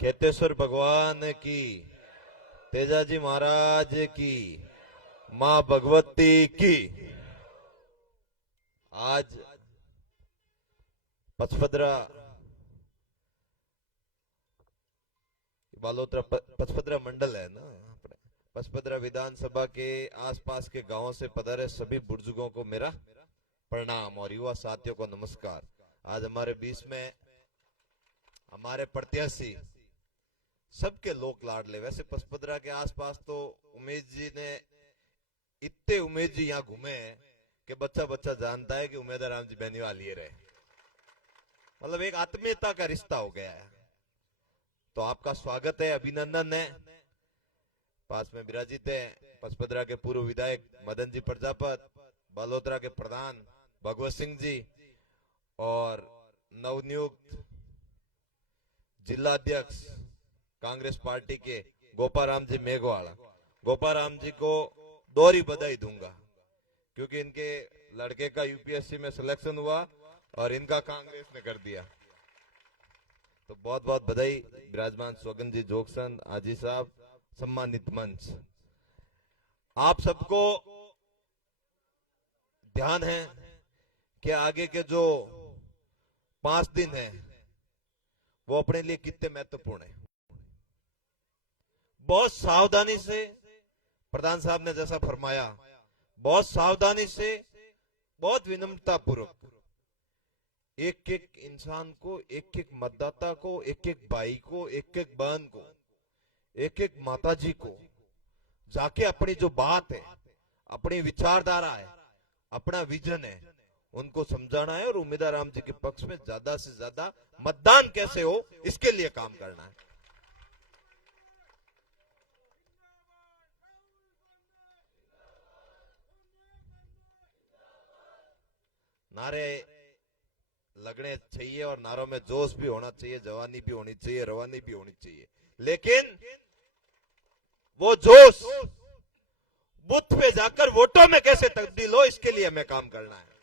खेतेश्वर भगवान की, तेजाजी महाराज की, मां भगवती की। आज पचपदरा बालोतरा पचपदरा मंडल है ना, पचपदरा विधानसभा के आसपास के गांवों से पधारे सभी बुजुर्गों को मेरा प्रणाम और युवा साथियों को नमस्कार। आज हमारे बीच में हमारे प्रत्याशी सबके लोक लाडले, वैसे पचपदरा के आसपास तो उमेश जी ने इतने उमेश जी यहाँ घूमे हैं कि बच्चा बच्चा जानता है कि उमेश राम जी बेनीवाल ये रहे, मतलब एक आत्मीयता का रिश्ता हो गया है। तो आपका स्वागत है, अभिनंदन है। पास में विराजित है पचपदरा के पूर्व विधायक मदन जी प्रजापत, बालोतरा के प्रधान भगवत सिंह जी और नवनियुक्त जिला अध्यक्ष कांग्रेस पार्टी के गोपाराम जी मेघवाल। गोपाराम जी को दोहरी बधाई दूंगा क्योंकि इनके लड़के का यूपीएससी में सिलेक्शन हुआ और इनका कांग्रेस ने कर दिया। तो बहुत बहुत बधाई। विराजमान स्वगन जी जोगसन आजी साहब, सम्मानित मंच, आप सबको ध्यान है कि आगे के जो 5 दिन हैं वो अपने लिए कितने महत्वपूर्ण है। बहुत सावधानी से, प्रधान साहब ने जैसा फरमाया, बहुत सावधानी से, बहुत विनम्रता पूर्वक एक एक इंसान को, एक एक मतदाता को, एक एक भाई को, एक एक बहन को, एक एक माताजी को जाके अपनी जो बात है, अपनी विचारधारा है, अपना विजन है, उनको समझाना है और उम्मीदवार राम जी के पक्ष में ज्यादा से ज्यादा मतदान कैसे हो इसके लिए काम करना है। नारे लगने चाहिए और नारों में जोश भी होना चाहिए, जवानी भी होनी चाहिए, रवानी भी होनी चाहिए, लेकिन वो जोश बूथ पे जाकर वोटों में कैसे तब्दील हो इसके लिए हमें काम करना है।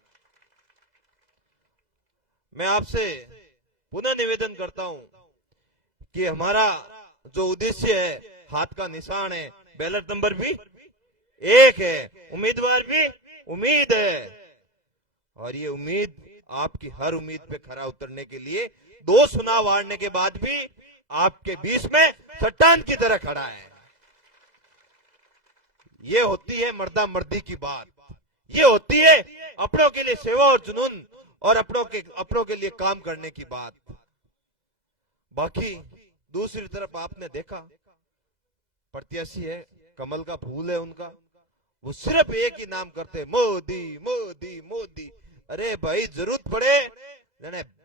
मैं आपसे पुनः निवेदन करता हूं कि हमारा जो उद्देश्य है, हाथ का निशान है, बैलेट नंबर भी 1 है, उम्मीदवार भी उम्मीद है और ये उम्मीद आपकी हर उम्मीद पे खरा उतरने के लिए 2 चुनाव हारने के बाद भी आपके बीच में चट्टान की तरह खड़ा है। ये होती है मर्दा मर्दी की बात, ये होती है अपनों के लिए सेवा और जुनून और अपनों के लिए काम करने की बात। बाकी दूसरी तरफ आपने देखा प्रत्याशी है, कमल का फूल है उनका, वो सिर्फ एक ही नाम करते, मोदी मोदी मोदी। अरे भाई जरूरत पड़े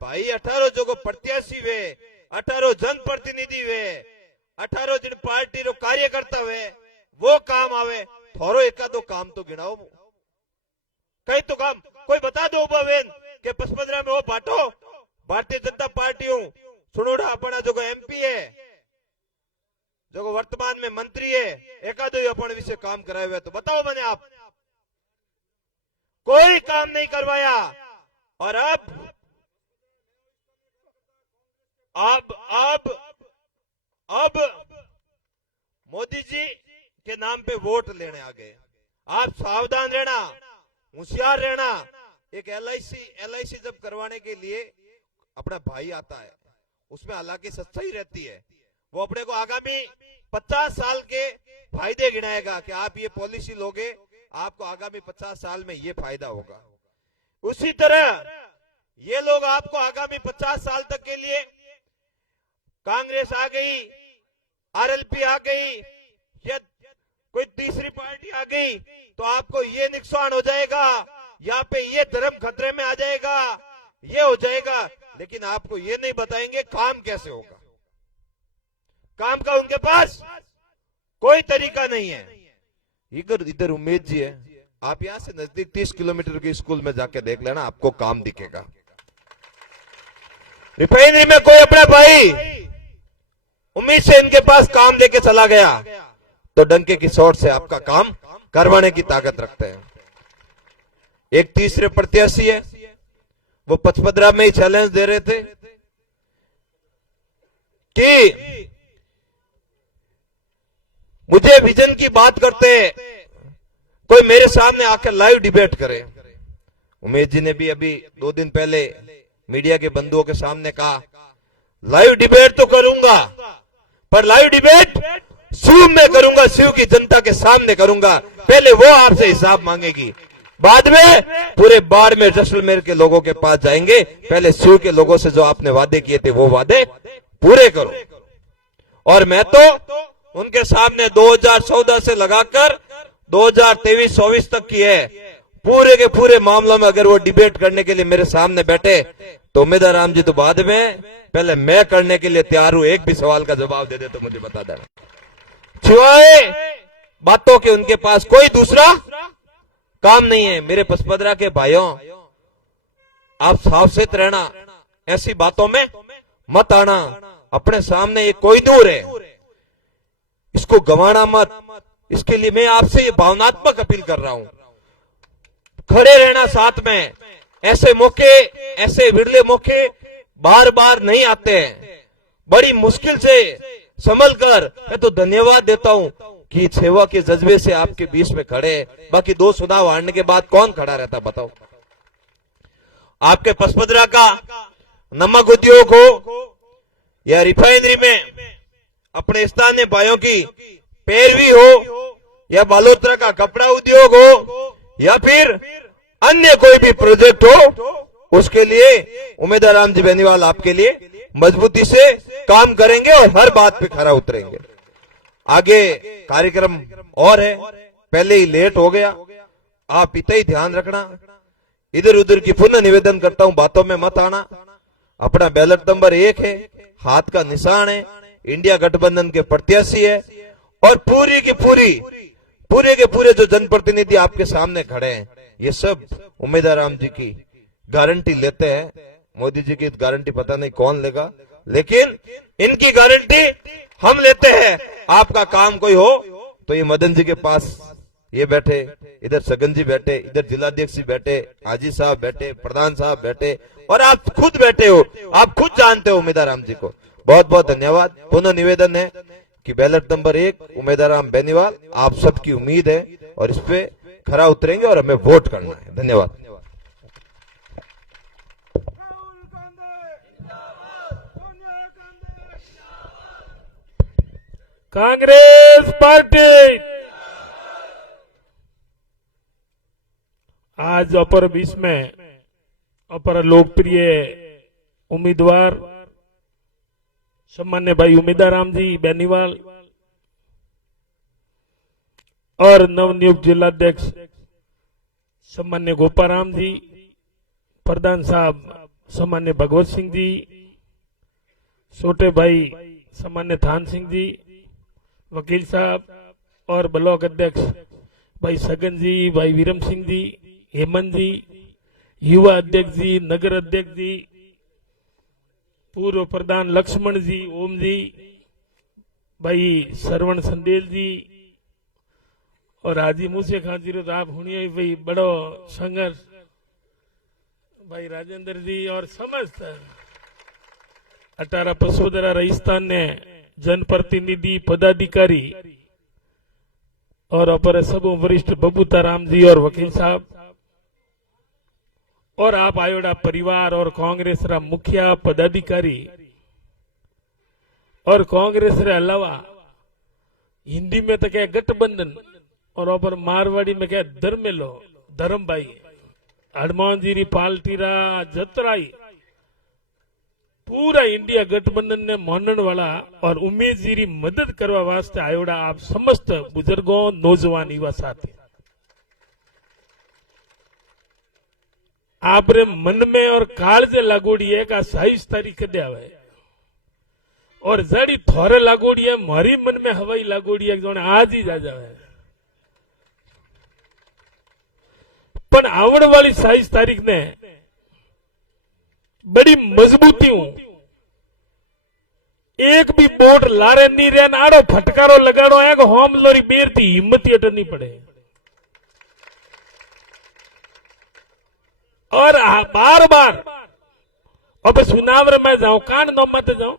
भाई 18 जो प्रत्याशी वे, 18 जनप्रतिनिधि वे, 18 जन पार्टी रो कार्यकर्ता वे, वो काम आवे, थोरो एकादो काम तो गिनाओ, कई तो काम कोई बता दो बेन के पचपदरा में वो बांटो, भारतीय जनता पार्टी हूं सुनोड़ा अपना जो एमपी है, जो वर्तमान में मंत्री है, एकादो ही अपन विषय काम कराए हुए, तो बताओ मैंने आप कोई काम नहीं करवाया। और अब मोदी जी के नाम पे वोट लेने आ गए। आप सावधान रहना, होशियार रहना। एक एलआईसी जब करवाने के लिए अपना भाई आता है, उसमें हालांकि सच्चाई रहती है, वो अपने को आगामी 50 साल के फायदे गिनाएगा कि आप ये पॉलिसी लोगे, आपको आगामी 50 साल में ये फायदा होगा। उसी तरह ये लोग आपको आगामी 50 साल तक के लिए, कांग्रेस आ गई, आरएलपी आ गई या कोई तीसरी पार्टी आ गई, तो आपको ये नुकसान हो जाएगा, यहाँ पे ये धर्म खतरे में आ जाएगा, ये हो जाएगा, लेकिन आपको ये नहीं बताएंगे काम कैसे होगा। काम का उनके पास कोई तरीका नहीं है। इधर उमेश जी है, आप यहां से नजदीक 30 किलोमीटर के स्कूल में जाके देख लेना, आपको काम दिखेगा। रिफाइनरी में कोई अपना भाई उम्मीद से इनके पास काम लेके चला गया तो डंके की चोट से आपका काम करवाने की ताकत रखते हैं। एक तीसरे प्रत्याशी है, वो पचपदरा में ही चैलेंज दे रहे थे कि मुझे विजन की बात करते कोई मेरे सामने आकर लाइव डिबेट करे। उमेश जी ने भी अभी 2 दिन पहले मीडिया के बंधुओं के सामने कहा लाइव डिबेट तो करूंगा, पर लाइव डिबेट शिव में करूंगा, शिव की जनता के सामने करूंगा। पहले वो आपसे हिसाब मांगेगी, बाद में पूरे बाड़मेर जैसलमेर के लोगों के पास जाएंगे। पहले शिव के लोगों से जो आपने वादे किए थे वो वादे पूरे करो। और मैं तो उनके सामने 2014 से लगाकर 2023-24 तक की है, पूरे के पूरे मामलों में अगर वो डिबेट करने के लिए मेरे सामने बैठे तो उम्मीदवार राम जी तो बाद में, पहले मैं करने के लिए तैयार हूं। एक भी सवाल का जवाब दे दे तो मुझे बता देना। सिवाय बातों के उनके पास कोई दूसरा काम नहीं है। मेरे पचपदरा के भाइयों, आप सावचेत रहना, ऐसी बातों में मत आना। अपने सामने ये कोई दूर है, इसको गंवाना मत। इसके लिए मैं आपसे ये भावनात्मक अपील कर रहा हूं, खड़े रहना साथ में। ऐसे मौके, ऐसे विरले मौके बार बार नहीं आते हैं। बड़ी मुश्किल से संभल कर मैं तो धन्यवाद देता हूं कि सेवा के जज्बे से आपके बीच में खड़े। बाकी 2 चुनाव हारने के बाद कौन खड़ा रहता बताओ। आपके पचपदरा का नमक उद्योग हो या रिफाइनरी में अपने स्थानीय भाइयों की पैरवी हो, या बालोतरा का कपड़ा उद्योग हो, या फिर अन्य कोई भी प्रोजेक्ट हो, उसके लिए उम्मीदवार राम जी बेनीवाल आपके लिए मजबूती से काम करेंगे और हर बात पे खरा उतरेंगे। आगे कार्यक्रम और है, पहले ही लेट हो गया, आप इतना ही ध्यान रखना। इधर उधर की पुनः निवेदन करता हूं, बातों में मत आना। अपना बैलेट नंबर 1 है, हाथ का निशान है, इंडिया गठबंधन के प्रत्याशी है, और पूरे के पूरे जो जनप्रतिनिधि आपके सामने खड़े हैं, ये सब उम्मीदवार राम जी की गारंटी लेते हैं। मोदी जी की गारंटी पता नहीं कौन लेगा, लेकिन इनकी गारंटी हम लेते हैं। आपका काम कोई हो तो ये मदन जी के पास ये बैठे, इधर सगन जी बैठे, इधर जिलाध्यक्ष जी बैठे, हाजी साहब बैठे, प्रधान साहब बैठे, और आप खुद बैठे हो। आप खुद जानते हो उम्मीदवार राम जी को। बहुत बहुत धन्यवाद। पुनः निवेदन है कि बैलेट नंबर 1 उम्मीदवार राम बेनीवाल, आप सबकी उम्मीद है और इस पे खरा उतरेंगे और हमें वोट करना है। धन्यवाद। कांग्रेस पार्टी आज अपर 20 में अपर लोकप्रिय उम्मीदवार सम्मान्य भाई उम्मीदवार राम जी बेनीवाल और नवनियुक्त जिलाध्यक्ष सम्मान्य गोपाराम जी, प्रधान साहब सम्मान्य भगवत सिंह जी, छोटे भाई सम्मान्य थान सिंह जी, वकील साहब और ब्लॉक अध्यक्ष भाई सगन जी, भाई वीरम सिंह जी, हेमंत जी, युवा अध्यक्ष जी, नगर अध्यक्ष जी, पूर्व प्रधान लक्ष्मण जी, ओम जी, भाई श्रवण संदेल जी, और हाजी मूसे खान जी तो आप हुई भाई बड़ो संघर्ष भाई राजेंद्र जी, और समस्त 18 पचपदरा राजस्थान ने जनप्रतिनिधि पदाधिकारी और अपर सब वरिष्ठ बबूता राम जी और वकील साहब, और आप आयोडा परिवार और कांग्रेस रा मुखिया पदाधिकारी, और कांग्रेस रे अलावा हिंदी में तो क्या गठबंधन और अपर मारवाड़ी में क्या धर्मेलो धर्म भाई हनुमान जी री पार्टी रा जतराई पूरा इंडिया गठबंधन ने मानने वाला और उमेश जी री मदद करवा वास्ते आयोडा आप समस्त बुजुर्गों, नौजवान, युवा साथी, आपरे मन में और काळजे लागोड़ी है का 27 तारीख दे आवे और जड़ी थोड़े लागोड़ी है मारी मन में हवाई लागोड़ी है जो आज ही जा जावे, पण आवड़ वाली 27 तारीख ने बड़ी मजबूती हूं एक भी बोट लारे नहीं रहे आड़ो फटकारो लगाड़ो है होम लोरी बेर थी हिम्मत ही अटनी पड़े। और बार बार अब चुनाव में जाऊं कान नो मत जाऊं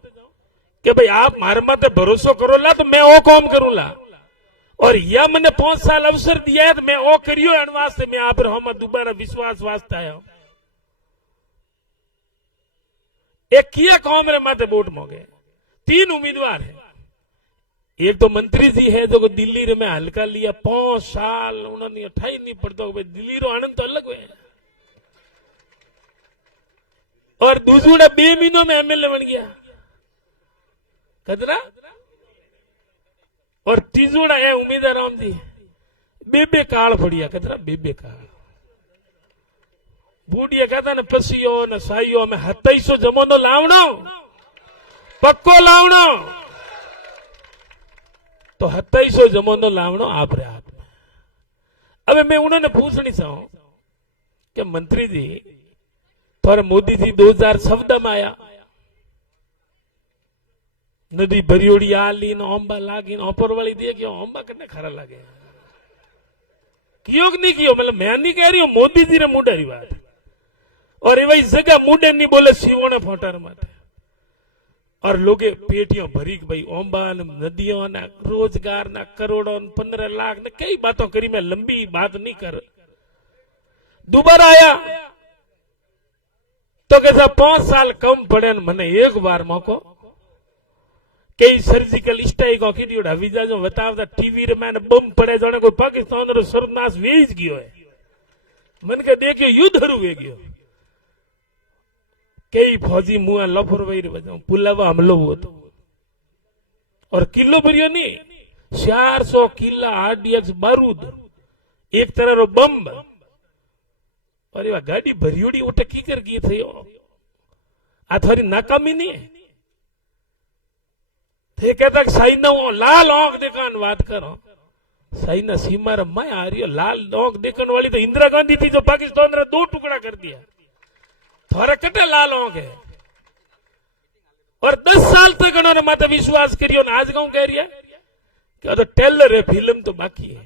कि भाई आप मारे मत भरोसा करो ला तो मैं वो काम करूं ला, और यह मैंने 5 साल अवसर दिया है तो मैं ओ करियो एन वास्ते मैं आप हम दोबारा विश्वास वास्ते आया हूं। एक किया कौम रे माते वोट मांगे 3 उम्मीदवार है। एक तो मंत्री जी है जो दिल्ली रे में हल्का लिया 5 साल उन्होंने 28 नहीं पड़ता दिल्ली रो आनंद तो अलग हुए। और दूसरा 2 महीनों में एमएलए बन गया कदरा। और तीसरा है उम्मीदवार राम जी बेबे काल फड़िया कदरा बेबे काल बूढ़िया कहता न पसियो न साइयो में 2700 जमोनो लावणो पक्को लावणो तो 2700 जमोनो लावणो आप रे हाथ में। अब मैं उन्होंने पूछनी चाहूं कि मंत्री जी थोड़े मोदी जी 2014 में आया नदी भरियोड़ी आली न ओंबा लागी न ऊपर वाली दिए क्यों ओंबा करने खरा लगे क्यों नहीं कियो मतलब मैं नहीं कह रही हूं मोदी जी ने मुंडारी बात और वही जगह मुंडे नहीं बोले सीवोने फोटर मत और लोगे पेटियों भरी भाई ओंबा नदियों ना रोजगार ना करोड़ों 15 लाख ने कई बातों करी मैं लंबी बात नहीं कर। दोबारा आया तो कैसा 5 साल कम पड़े मैंने एक बार मौको कई सर्जिकल स्ट्राइक की हवीजा जो बतावता टीवी रे मैंने बम पड़े जाने कोई पाकिस्तान रो सर्वनाश वेच गयो है मन के देखियो युद्ध हरू वे गयो कई फौजी मुआ लफरवाई रे बजाओ पुलावा हमलो हुआ तो और किलो भरियो नहीं 400 किला आरडीएक्स बारूद एक तरह रो बम और ये गाड़ी भरियोड़ी उठे की कर गई थे आ थोड़ी नाकामी नहीं है थे कहता साइना लाल आंख देखन बात करो साइना सीमा रे मैं आ रही लाल आंख देखने वाली तो इंदिरा गांधी थी जो पाकिस्तान रे 2 टुकड़ा कर दिया थोड़ा कटे लाल आंख है और 10 साल तक उन्होंने माता विश्वास करियो आज गांव कह रही है कि तो टेलर है फिल्म तो बाकी है।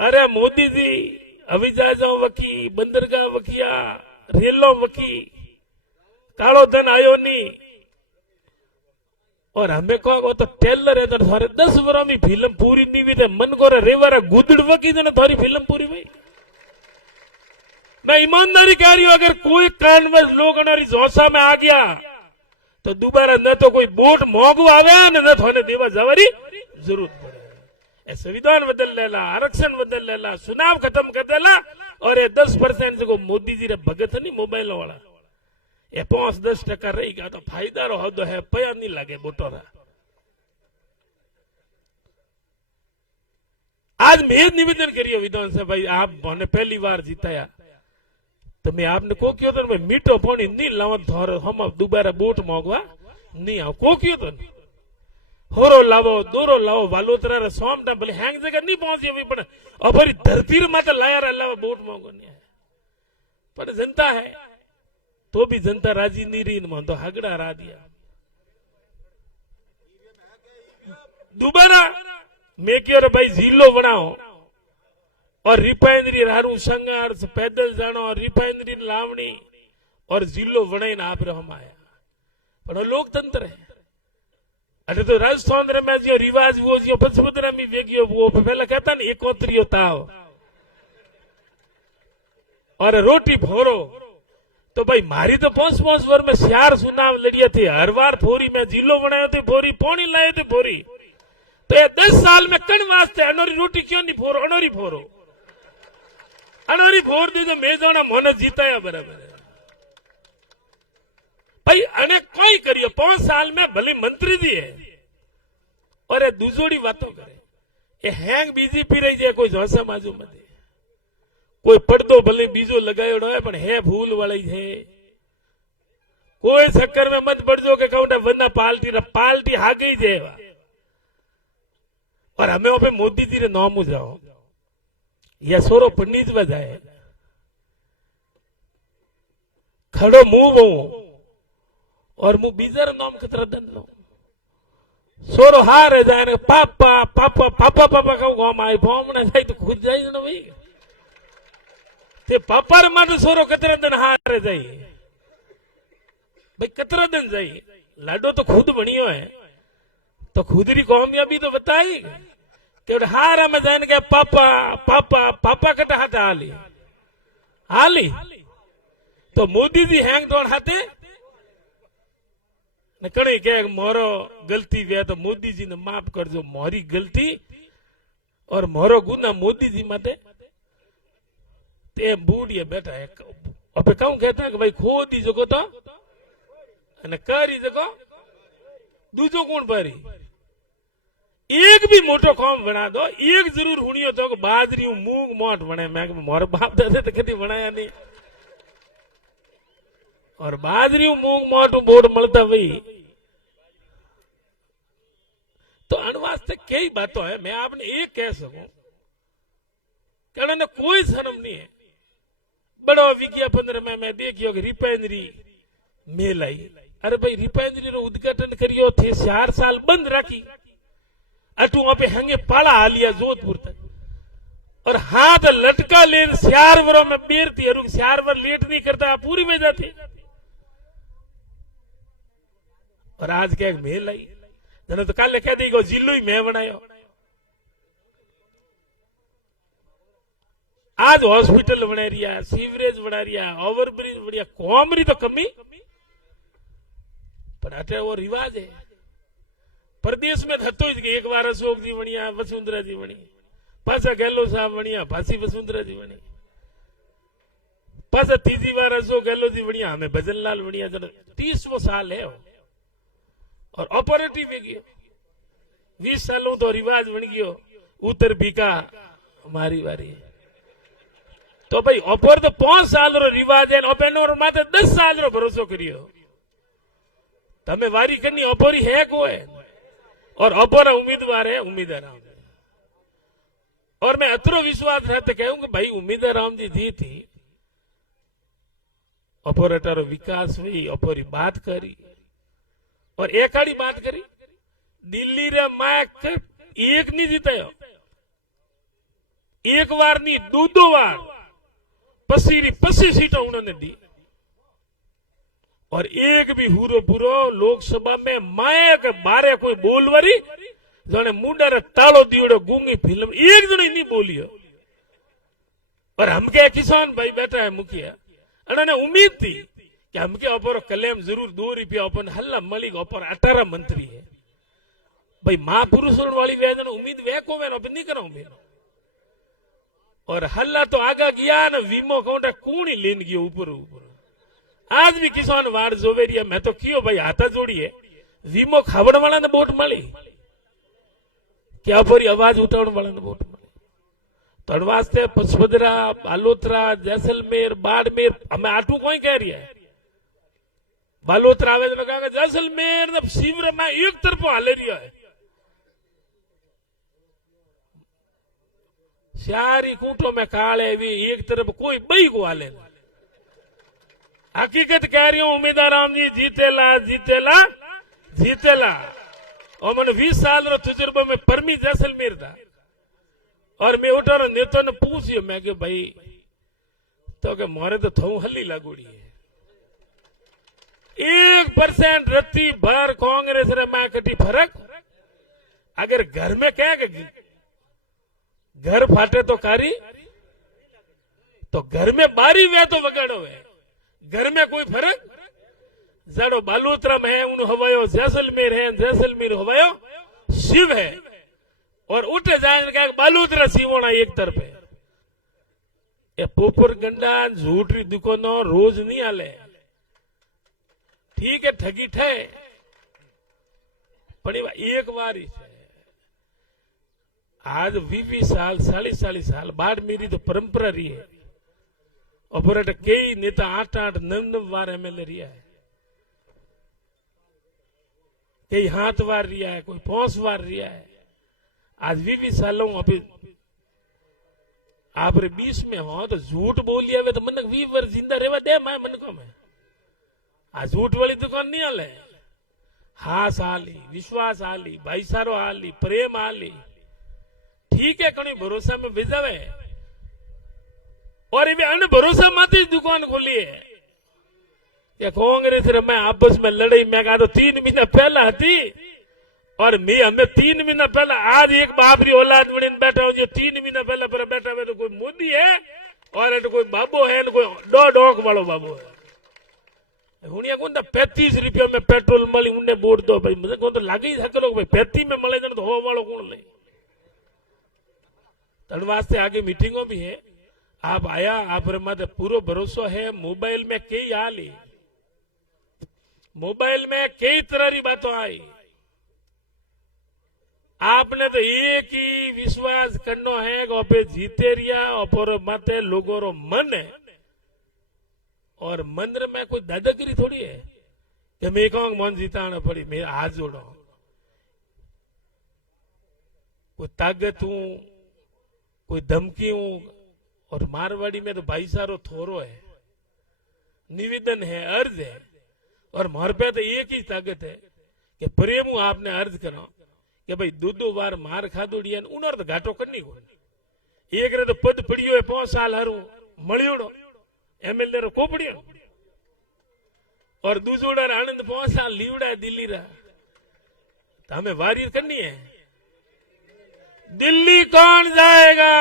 अरे मोदी जी अभी जा जाओ वकी बंदरगाह वकिया रेलो वकी कालो धन आयो नहीं और हमें कहो तो टेलर है तो थारे 10 वर्ष में फिल्म पूरी नहीं हुई थे मन को रेवारा गुदड़ वकी जो थारी फिल्म पूरी हुई। मैं ईमानदारी कह रही हूं अगर कोई कारणवश लोग हमारी जोशा में आ गया तो दोबारा न तो कोई वोट मोगू आवे न थोने देवा जवारी जरूरत पड़े। संविधान बदल लेला आरक्षण बदल लेला चुनाव खत्म कर देला और ये 10% को मोदी जी रे भगत नहीं मोबाइल वाला ये 5-10% रही गया तो फायदा रो दो है पया नहीं लगे बोटोरा। आज मैं निवेदन करियो विधानसभा भाई आप ने पहली बार जीताया तो मैं आपने को क्यों तो मैं मीठो पानी नहीं लाव थोर हम दोबारा वोट मांगवा नहीं आओ को क्यों तो होरो लावो दोरो लावो वालोतरा रे सोमटा भले हैंग जगह नहीं पहुंची भी पण अबरी धरती रे माते लाया रे लावा वोट मांगो नहीं है पर जनता है तो भी जनता राजी नहीं रही न तो हगड़ा रा दिया। दोबारा मैं क्यों रे भाई जिलो बनाओ और रिफाइनरी रारू संगार पैदल जानो और रिफाइनरी लावणी और जिलो बनाई ना आप हम आया पर लोकतंत्र है। अरे तो राजस्थान में जो रिवाज वो जो 15 में वेगियो वो पहला कहता ना एकोत्रियो ताव और रोटी भोरो तो भाई मारी तो 5-5 वर्ष में 4 चुनाव लड़िया थी हर बार फोरी में जिलो बनायो थे फोरी पौनी लाए थे फोरी तो ये 10 साल में कण वास्ते अनोरी रोटी क्यों नहीं फोरो अनोरी फोरो अनोरी फोर दे तो मैं जाना मन जीताया बराबर भाई अने कोई करियो 5 साल में भले मंत्री जी है और ये दूसरी बातों करे ये हैंग बीजेपी रही जाए कोई जोसा माजू मत कोई पर्दो भले बीजो लगायो है पर है फूल वाली है कोई चक्कर में मत पड़ जो के कहूं वरना पार्टी आ गई जाएगा और हमें वहां पे मोदी जी ने नाम जाओ या सोरो पंडित बजाए खड़ो मुंह और मुंह बीजर नाम खतरा दन लो सोरो हार जाए पापा पापा पापा पापा कहूं गांव आई फॉर्म ना जाए तो खुद जाए ना भाई ते पापा रे माटे सोरो कतरा दिन हार जाए भाई कतरा दिन जाए लाडो तो खुद बनियो है तो खुदरी कामयाबी तो बताई कि हारा में जाने के पापा पापा पापा कटा हाथ हाली हाली तो मोदी जी हैंग दोड़ हाथे ने कणे के मोरो गलती वे तो मोदी जी ने माफ कर दो मोरी गलती और मोरो गुना मोदी जी माटे ते बूढ़िया बैठा है अब कहूं कहता है कि भाई खोदी जगो तो અને કરી જકો दूजो कौन पारी एक भी मोटो काम बना दो एक जरूर हुनियो तो बाजरी मूंग मोट बने मैं मोर बाप दादा तो कभी बनाया नहीं और बाजरी मूंग मोट बोर्ड मिलता भाई तो अनवास्ते कई बातों है मैं आपने एक कह सकूं कारण कोई शर्म नहीं है बड़ो विज्ञापन में मैं देखियो कि रिफाइनरी मेल आई अरे भाई रिफाइनरी रो उद्घाटन करियो थे 4 साल बंद रखी अटू वहां पे हंगे पाला हालिया जोधपुर तक और हाथ लटका लेन 4 वरों में बेरती और 4 वर लेट नहीं करता पूरी में जाती और आज क्या मेल आई जने तो काले कह दी जिलो ही मैं बनायो आज हॉस्पिटल बना रिया सीवरेज बना रिया ओवरब्रिज बढ़िया कॉमरी तो कमी पर अटे वो रिवाज है प्रदेश में थतो एक बार अशोक जी बनिया वसुंधरा जी बनी पासा गहलोत साहब बनिया भासी वसुंधरा जी बनी पासा तीजी बार अशोक गहलोत जी बनिया हमें भजन लाल बनिया 30वां साल है और ऑपरेटिव में गयो 20 सालों तो रिवाज बन गयो उत्तर बीका हमारी बारी तो भाई ऑपर तो 5 साल रो रिवाज है ओपेनो माते 10 साल रो भरोसो करियो तमे वारी करनी ओपोरी है को है और ओपोरा उम्मीदवार है उम्मीदवार और मैं अतरो विश्वास रहते कहूंगा भाई उम्मीदवार राम जी जी थी ऑपरेटर विकास हुई ओपोरी बात करी और एक आड़ी बात करी दिल्ली रे मैक एक नहीं जीतायो एक बार नहीं दो बार पसी सीटें उन्होंने दी और एक भी हुरो पूरो लोकसभा में माया के बारे कोई बोलवारी जने मुंडा रे तालो दियोड़ो गूंगी फिल्म एक जने नहीं बोलियो और हमके किसान भाई बैठा है मुखिया उन्होंने उम्मीद थी कि हमके ऊपर कलेम जरूर ₹2 अपन हल्ला मलिक ऊपर 18 मंत्री है भाई महापुरुषों वाली वेदन उम्मीद वे को मैं नहीं कराऊं मैं और हल्ला तो आगा गया ना वीमो काउंटर कूणी लेन गयो ऊपर ऊपर आज भी किसान वार जोवेरिया मैं तो कियो भाई हाथा जोड़िए वीमो खावड़ वाला ने वोट मળી क्या पर आवाज उठावण वाला ने वोट मળી तो वास्ते पचपदरा बालोतरा जैसलमेर बाड़मेर हमें आटू कोई कह रही है बालोतरा आवे तो कहा जैसलमेर ने शिविर में एक तरफ हाले रियो है सारी कूटों में काले भी एक तरफ कोई बई को हाले हकीकत कह रही हूं उम्मीदवार राम जी जीतेला जीतेला जीतेला और मैंने 20 साल रो तजुर्बा में परमी जैसलमेर था और मैं उठा नेता ने पूछियो मैं कि भाई तो के मोरे तो थू हली लागूड़ी है 1% रत्ती भर कांग्रेस रे मैं कटी फर्क अगर घर में क्या घर फाटे तो कारी तो घर में बारी वे तो वगाड़ो है घर में कोई फर्क जड़ो बालोतरा में है उन हवायो जैसलमेर है जैसलमेर हवायो शिव है और उठे जाए बालोतरा सीवोना एक तरफ है ये पोपर गंडा झूठी दुकानों रोज नहीं आले ठीक है ठगी ठे पड़ी एक बार ही आज 20 साल 40 साल बाद मेरी तो परंपरा रही है ऑपरेटर कई नेता 8 9 बार एमएलए रिया है कई हाथ बार रिया है कोई 5 बार रिया है आज 20 सालों अभी आप 20 में हो तो झूठ बोलिए वे तो मन 20 वर्ष जिंदा रेवा दे मैं मन को मैं आज झूठ वाली दुकान नहीं आले हास आली विश्वास आली भाईचारो आली प्रेम आली ठीक है कहीं भरोसा में भेजावे और ये अन्य भरोसा मत दुकान खोली है कि कांग्रेस रे मैं आपस में लड़ाई मैं कहा तो 3 महीना पहला थी और मैं हमें 3 महीना पहले आज एक बाबरी औलाद बनी बैठा हो जो 3 महीना पहले पहले बैठा हुआ तो कोई मोदी है और अट कोई बाबो है कोई डोक वालो बाबो है हुनिया कौन 35 रुपया में पेट्रोल मिली उन्हें वोट दो भाई मुझे कौन तो लागे ही थकलो भाई 35 में मिले तो हो वालो कौन ले तन वास्ते आगे मीटिंगों भी है आप आया आप माते पूरा भरोसा है मोबाइल में कई हाल है मोबाइल में कई तरह की बातों आई आपने तो एक ही विश्वास करना है कि जीते रिया और माते लोगों रो मन है और मंदिर में कोई दादागिरी थोड़ी है कि मैं कहूँ मन जीताना पड़ी मैं हाथ जोड़ो कोई ताकत हूं कोई धमकी हूं और मारवाड़ी में तो भाईचारो थोरो है निवेदन है अर्ज है और मार पे तो एक ही ताकत है कि प्रेम आपने अर्ज करो कि भाई दो बार मार खादोड़िया उन्होंने तो घाटो करनी को एक रे तो पद पड़ियो है 5 साल हरू मळियोड़ो एमएलए रो कोपड़ियो और दूसरा आनंद 5 साल लीवड़ा दिल्ली रा तो हमें वारी करनी है दिल्ली कौन जाएगा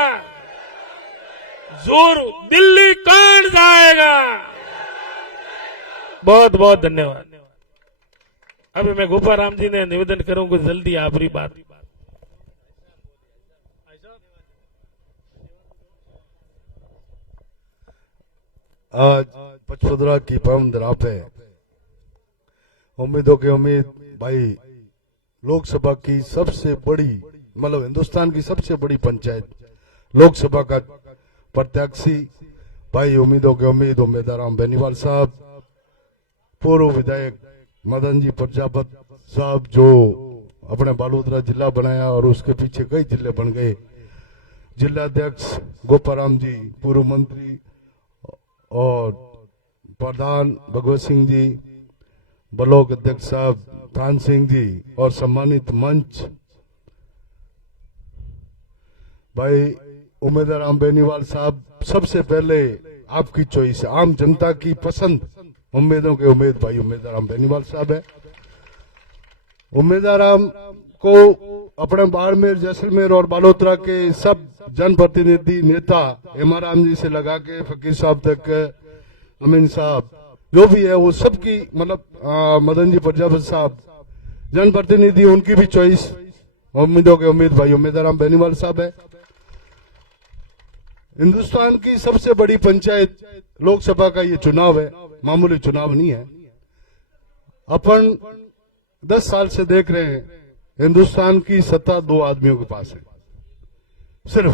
जोर दिल्ली कौन जाएगा बहुत बहुत धन्यवाद अभी मैं गोपाराम जी ने निवेदन करूंगा जल्दी आखिरी बात आज पचपदरा की पावन धरा पे उम्मीदों के उम्मीद भाई लोकसभा की सबसे बड़ी मतलब हिंदुस्तान की सबसे बड़ी पंचायत लोकसभा का प्रत्याशी भाई उम्मीदों के उम्मीद उम्मीदवार बेनीवाल साहब पूर्व विधायक मदन जी प्रजापत साहब जो अपने बालोतरा जिला बनाया और उसके पीछे कई जिले बन गए जिलाध्यक्ष गोपाराम जी पूर्व मंत्री और प्रधान भगवत सिंह जी ब्लॉक अध्यक्ष साहब थान सिंह जी और सम्मानित मंच भाई उम्मीदवार राम बेनीवाल साहब सबसे पहले आपकी चॉइस है आम जनता की पसंद उम्मीदों के उम्मीद भाई उम्मीदवार राम बेनीवाल साहब है उम्मीदवार राम को अपने बाड़मेर जैसलमेर और बालोतरा के सब जनप्रतिनिधि नेता हेमाराम जी से लगा के फकीर साहब तक अमीन साहब जो भी है वो सबकी मतलब मदन जी प्रजापत साहब जनप्रतिनिधि उनकी भी चॉइस उम्मीदों के उम्मीद भाई उम्मीदवार राम बेनीवाल साहब है हिंदुस्तान की सबसे बड़ी पंचायत लोकसभा का ये चुनाव है मामूली चुनाव नहीं है अपन 10 साल से देख रहे हैं हिंदुस्तान की सत्ता 2 आदमियों के पास है सिर्फ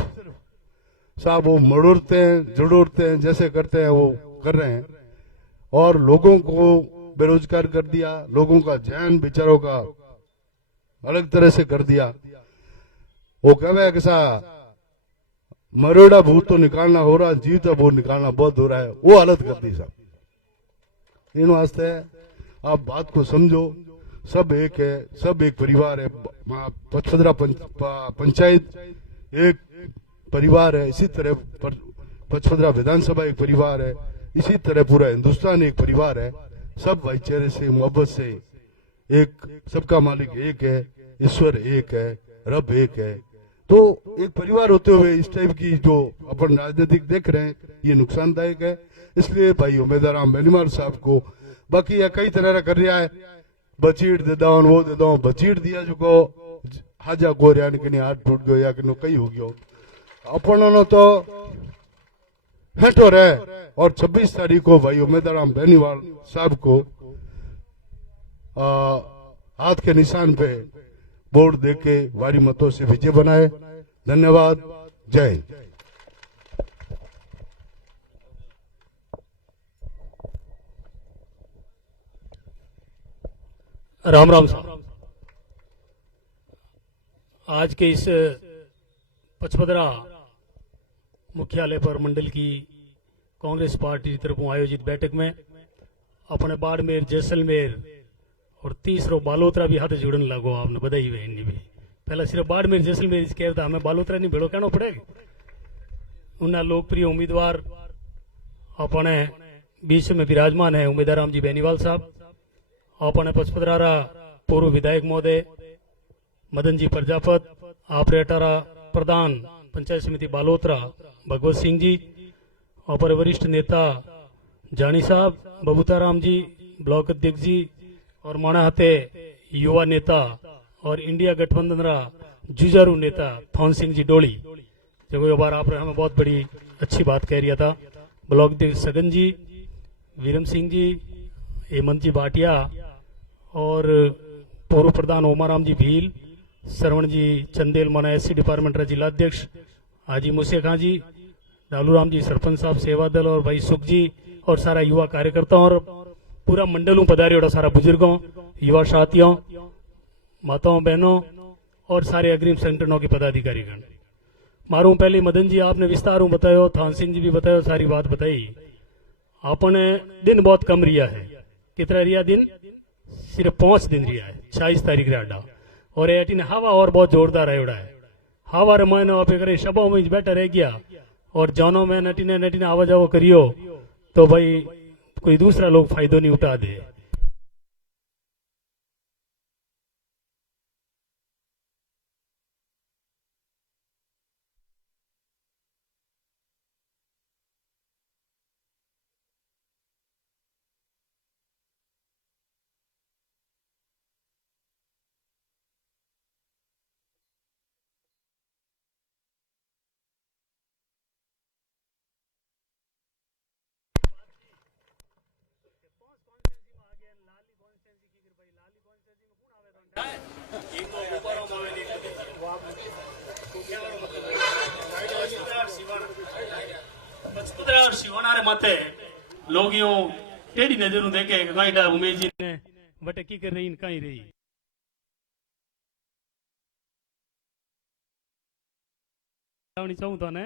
साहब वो मड़ोड़ते हैं जुड़ोड़ते हैं जैसे करते हैं वो कर रहे हैं और लोगों को बेरोजगार कर दिया लोगों का ध्यान बेचारों का अलग तरह से कर दिया वो कहे कैसा मरोड़ा भूत तो निकालना हो रहा जीता भूत निकालना बहुत हो रहा है वो हालत कर दी साहब इन वास्ते आप बात को समझो सब एक है सब एक परिवार है पचपदरा पंचायत एक परिवार है इसी तरह पचपदरा विधानसभा एक परिवार है इसी तरह पूरा हिंदुस्तान एक परिवार है सब भाईचारे से मोहब्बत से एक सबका मालिक एक है ईश्वर एक है रब एक है तो एक परिवार होते हुए इस टाइप की जो अपन राजनीतिक देख रहे हैं ये नुकसानदायक है इसलिए भाई उम्मीदवार राम बेनीवाल साहब को बाकी यह कई तरह कर रहा है बचीट दे दो वो दे दो बचीट दिया जो हाजा गोरिया कि हाथ टूट गयो या कि कई हो गयो अपन तो हटो रहे और 26 तारीख को भाई उम्मीदवार राम बेनीवाल साहब को हाथ के निशान पे वोट देके भारी मतों से विजय बनाए धन्यवाद जय हिंद राम राम साहब आज के इस पचपदरा मुख्यालय पर मंडल की कांग्रेस पार्टी की तरफ आयोजित बैठक में अपने बाड़मेर जैसलमेर और तीसरो बालोतरा भी हाथ जुड़न लगो आपने बधाई हुई इन्हीं भी पहला सिर्फ बाड़मेर जैसलमेर इस कहता हमें बालोतरा नहीं भेड़ो कहना पड़ेगा उन्ना लोकप्रिय उम्मीदवार अपने बीच में विराजमान है उम्मीदवार राम जी बेनीवाल साहब अपने पचपदरा पूर्व विधायक महोदय मदन जी प्रजापत, ऑपरेटर प्रधान पंचायत समिति बालोतरा भगवत सिंह जी, और वरिष्ठ नेता जानी साहब, बबूताराम जी ब्लॉक अध्यक्ष जी, और माणाहते युवा नेता और इंडिया गठबंधन रा जुझारू नेता थौन सिंह जी डोली, जो ये बार आप हमें बहुत बड़ी अच्छी बात कह रहा था। ब्लॉक अध्यक्ष सगन जी, वीरम सिंह जी, हेमंत जी भाटिया, और पूर्व प्रधान ओमाराम जी भील, श्रवण जी चंदेल मना एससी डिपार्टमेंट रा जिला अध्यक्ष, हाजी मुसे खां जी, डालूराम जी सरपंच साहब सेवा दल, और भाई सुख जी, और सारा युवा कार्यकर्ताओं और पूरा मंडलों पधारियों, सारा बुजुर्गों, युवा साथियों, माताओं बहनों, और सारे अग्रिम संगठनों के पदाधिकारीगण। मारू पहले मदन जी आपने विस्तार बतायो, थान सिंह जी भी बतायो, सारी बात बताई। आपने दिन बहुत कम रिया है, कितना रिया दिन? सिर्फ 5 दिन रिया है, 26 तारीख रे अड्डा, और एटीन हवा और बहुत जोरदार है उड़ा है। हवा रे मैंने आप करे शबों में बैठा रह गया, और जानों में नटीने नटीने आवा जाओ करियो तो भाई कोई दूसरा लोग फायदो नहीं उठा दे। माथे लोग यूं टेढ़ी नजरों देखे कहीं उमेश जी ने बटे की कर रही कहीं रही। चाहूं तो ने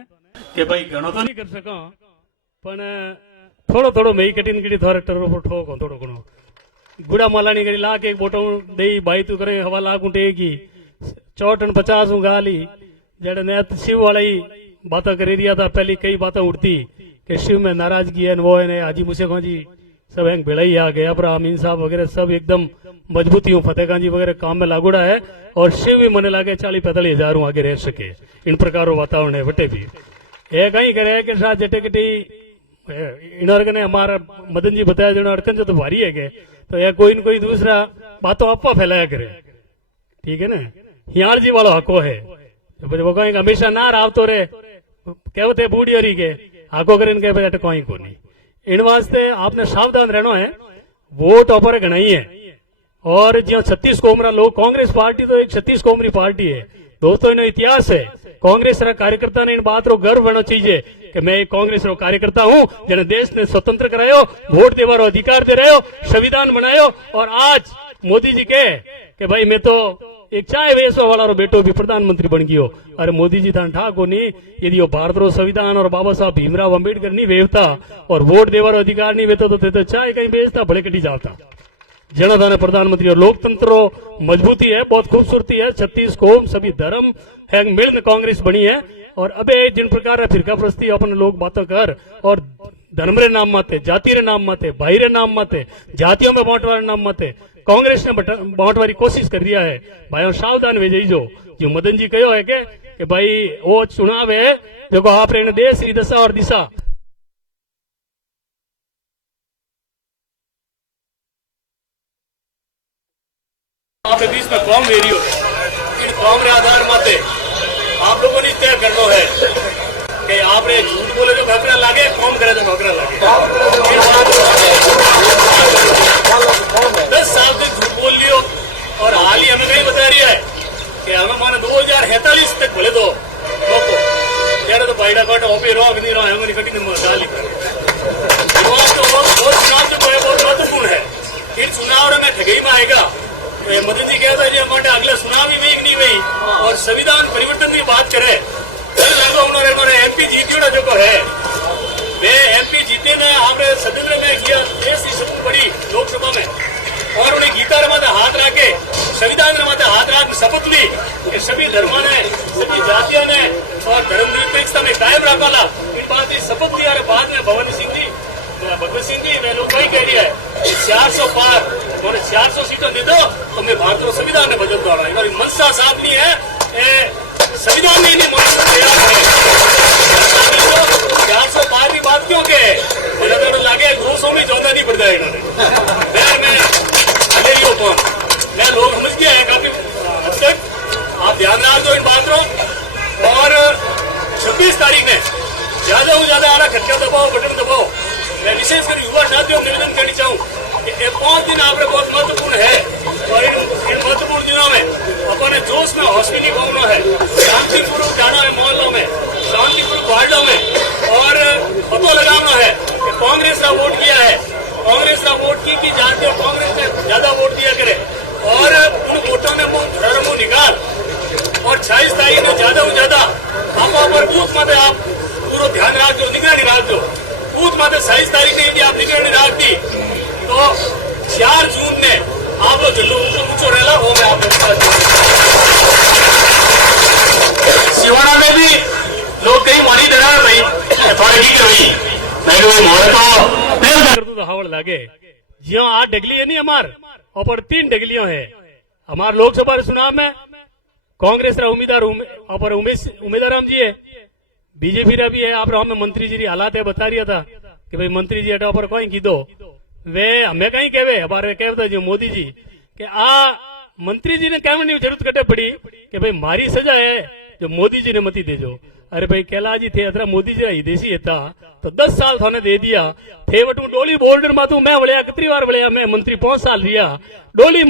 कि भाई घणो तो नहीं कर सको, पण थोड़ो थोड़ो मई कटिन कटी थोड़ा टरो पर ठोक थोड़ो घणो गुड़ा मालानी गड़ी ला के बोटो दे भाई तू करे हवा लाख उठेगी 54 50 गाली जड़ ने शिव वाला ही बातें कर रिया था। पहली कई बातें उठती कि शिव में नाराजगी है, वो है हाजी मुसे खां जी सब हैंग भिड़ाई आ गए, अबरा अमीन साहब वगैरह सब एकदम मजबूती हूँ, फतेह खां जी वगैरह काम में लागूड़ा है, और शिव भी मने लागे 40-45 हजार आगे रह सके। इन प्रकार वातावरण है बटे भी ये कहीं करे कि साथ जटे कटी इन हमारा मदन जी बताया जो अड़कन जो तो भारी है के तो यह कोई न कोई दूसरा बातों अफवाह फैलाया करे, ठीक है ना। हियार जी वाला हको है, वो कहेंगे हमेशा ना राव तो रे कहते बूढ़ी हरी के हको करे इनके बेटे कोई को नहीं। इन वास्ते आपने सावधान रहना है, वोट ऑपर घना ही है, और जो 36 कोमरा लोग कांग्रेस पार्टी तो एक 36 कोमरी पार्टी है दोस्तों, इन इतिहास है कांग्रेस कार्यकर्ता ने इन बात रो गर्व होना चाहिए कि मैं एक कांग्रेस रो कार्यकर्ता हूँ जिन्हें देश ने स्वतंत्र करायो, वोट देवारो अधिकार दे रहे हो, संविधान बनायो, और आज मोदी जी के कि भाई मैं तो एक चाय वेसवा वाला रो बेटो भी प्रधानमंत्री बन गयो। अरे मोदी जी था ठाको नहीं, यदि वो भारत रो संविधान और बाबा साहब भीमराव अम्बेडकर नहीं वेवता और वोट देवारो अधिकार नहीं वेतो तो चाय कहीं बेचता भले कटी जाता। जनाधान प्रधानमंत्री और लोकतंत्र मजबूती है, बहुत खूबसूरती है, 36 कौम सभी धर्म है मिलकर कांग्रेस बनी है। और अबे जिन प्रकार फिरका प्रस्ती अपन लोग बातें कर और धर्म रे नाम माते, जाति रे नाम माते, भाई रे नाम माते, जातियों में बांटवारे नाम माते कांग्रेस ने बांटवारी कोशिश कर दिया है। भाई सावधान वे जो मदन जी कहो है कि भाई वो चुनाव है जो आप रे देश री दशा और दिशा आपके बीच में कौम वेरी हो, इन कौम रे आधार माते आप लोगों ने तय करना है कि आप रे झूठ बोले जो घबरा लागे, कौम करे जो घबरा लागे। 10 साल तक झूठ बोल लियो, और हाल ही हमें कहीं बता रही है कि हमें माने 2048 तक बोले दो यार तो बाइडा काट ओपी रो नहीं रो हमें कटी डाल चुनाव जो बहुत महत्वपूर्ण है। इन चुनाव में ठगई में आएगा मदन जी कहता है जो अगले चुनाव ही नहीं हुई और संविधान परिवर्तन की बात करे उन्होंने एमपी जीतियों जो है वे एमपी जीते ने हमारे सदन में किया देश की सबसे बड़ी लोकसभा में, और उन्हें गीता रे माथे हाथ रखे, संविधान रे माथे हाथ रख शपथ ली कि सभी धर्मों ने, सभी जातियों ने और धर्मनिरपेक्षता में कायम रखा। इन बात की शपथ ली और बाद में भगवत सिंह जी मैं लोग वही कह रही है 400 पार 400 सीटों दे दो तो मैं भारत संविधान ने बदल दो। मनसा साहब ज्यादा ज्यादा आला खटका दबाओ, बटन दबाओ। मैं विशेषकर युवा साथियों को निवेदन करनी चाहूँ कि ये 5 दिन आप बहुत महत्वपूर्ण है और इन महत्वपूर्ण दिनों में अपने जोश में हॉस्पिटल घूमना है, शांतिपूर्वक जाना है मोहल्लों में, शांतिपूर्वक वार्डों में और पता लगाना है कि कांग्रेस का वोट किया है, कांग्रेस का वोट की जाती है, कांग्रेस ने ज्यादा वोट दिया करे और उन वोटों ने धर्मों निकाल और 26 तारीख ने ज्यादा से ज्यादा आप पर बूथ मत आप पूरा ध्यान रख दो, निगरानी रख दो। बूथ मत 26 तारीख ने यदि आप निगरानी रख दी तो 4 जून ने आप लोग जल्लू ऊंचो रेला हो मैं आप सिवाना में भी लोग कहीं मारी दरा भाई थोड़े की करी नहीं कोई मोड़ तो हावड़ लागे जियो 8 डगली है नहीं हमार और 3 डगलियों है हमार लोकसभा चुनाव में कांग्रेस रा उम्मीदवार और उम्मीदवार राम जी है, बीजेपी रा भी है। आप राम में मंत्री जी हालात है बता रहा था कि भाई मंत्री जी हटा पर कोई की दो वे हमें कहीं कहवे हमारे कहता जो मोदी जी कि मंत्री जी ने कहने की जरूरत कटे पड़ी कि भाई मारी सजा है जो मोदी जी ने मती देजो। अरे भाई कैलाश जी थे अतरा मोदी जी ही देसी था तो 10 साल थाने दे दिया थे वटू डोली बॉर्डर में तू मैं वड़िया कितनी बार वड़िया मैं मंत्री 5 साल रिया डोली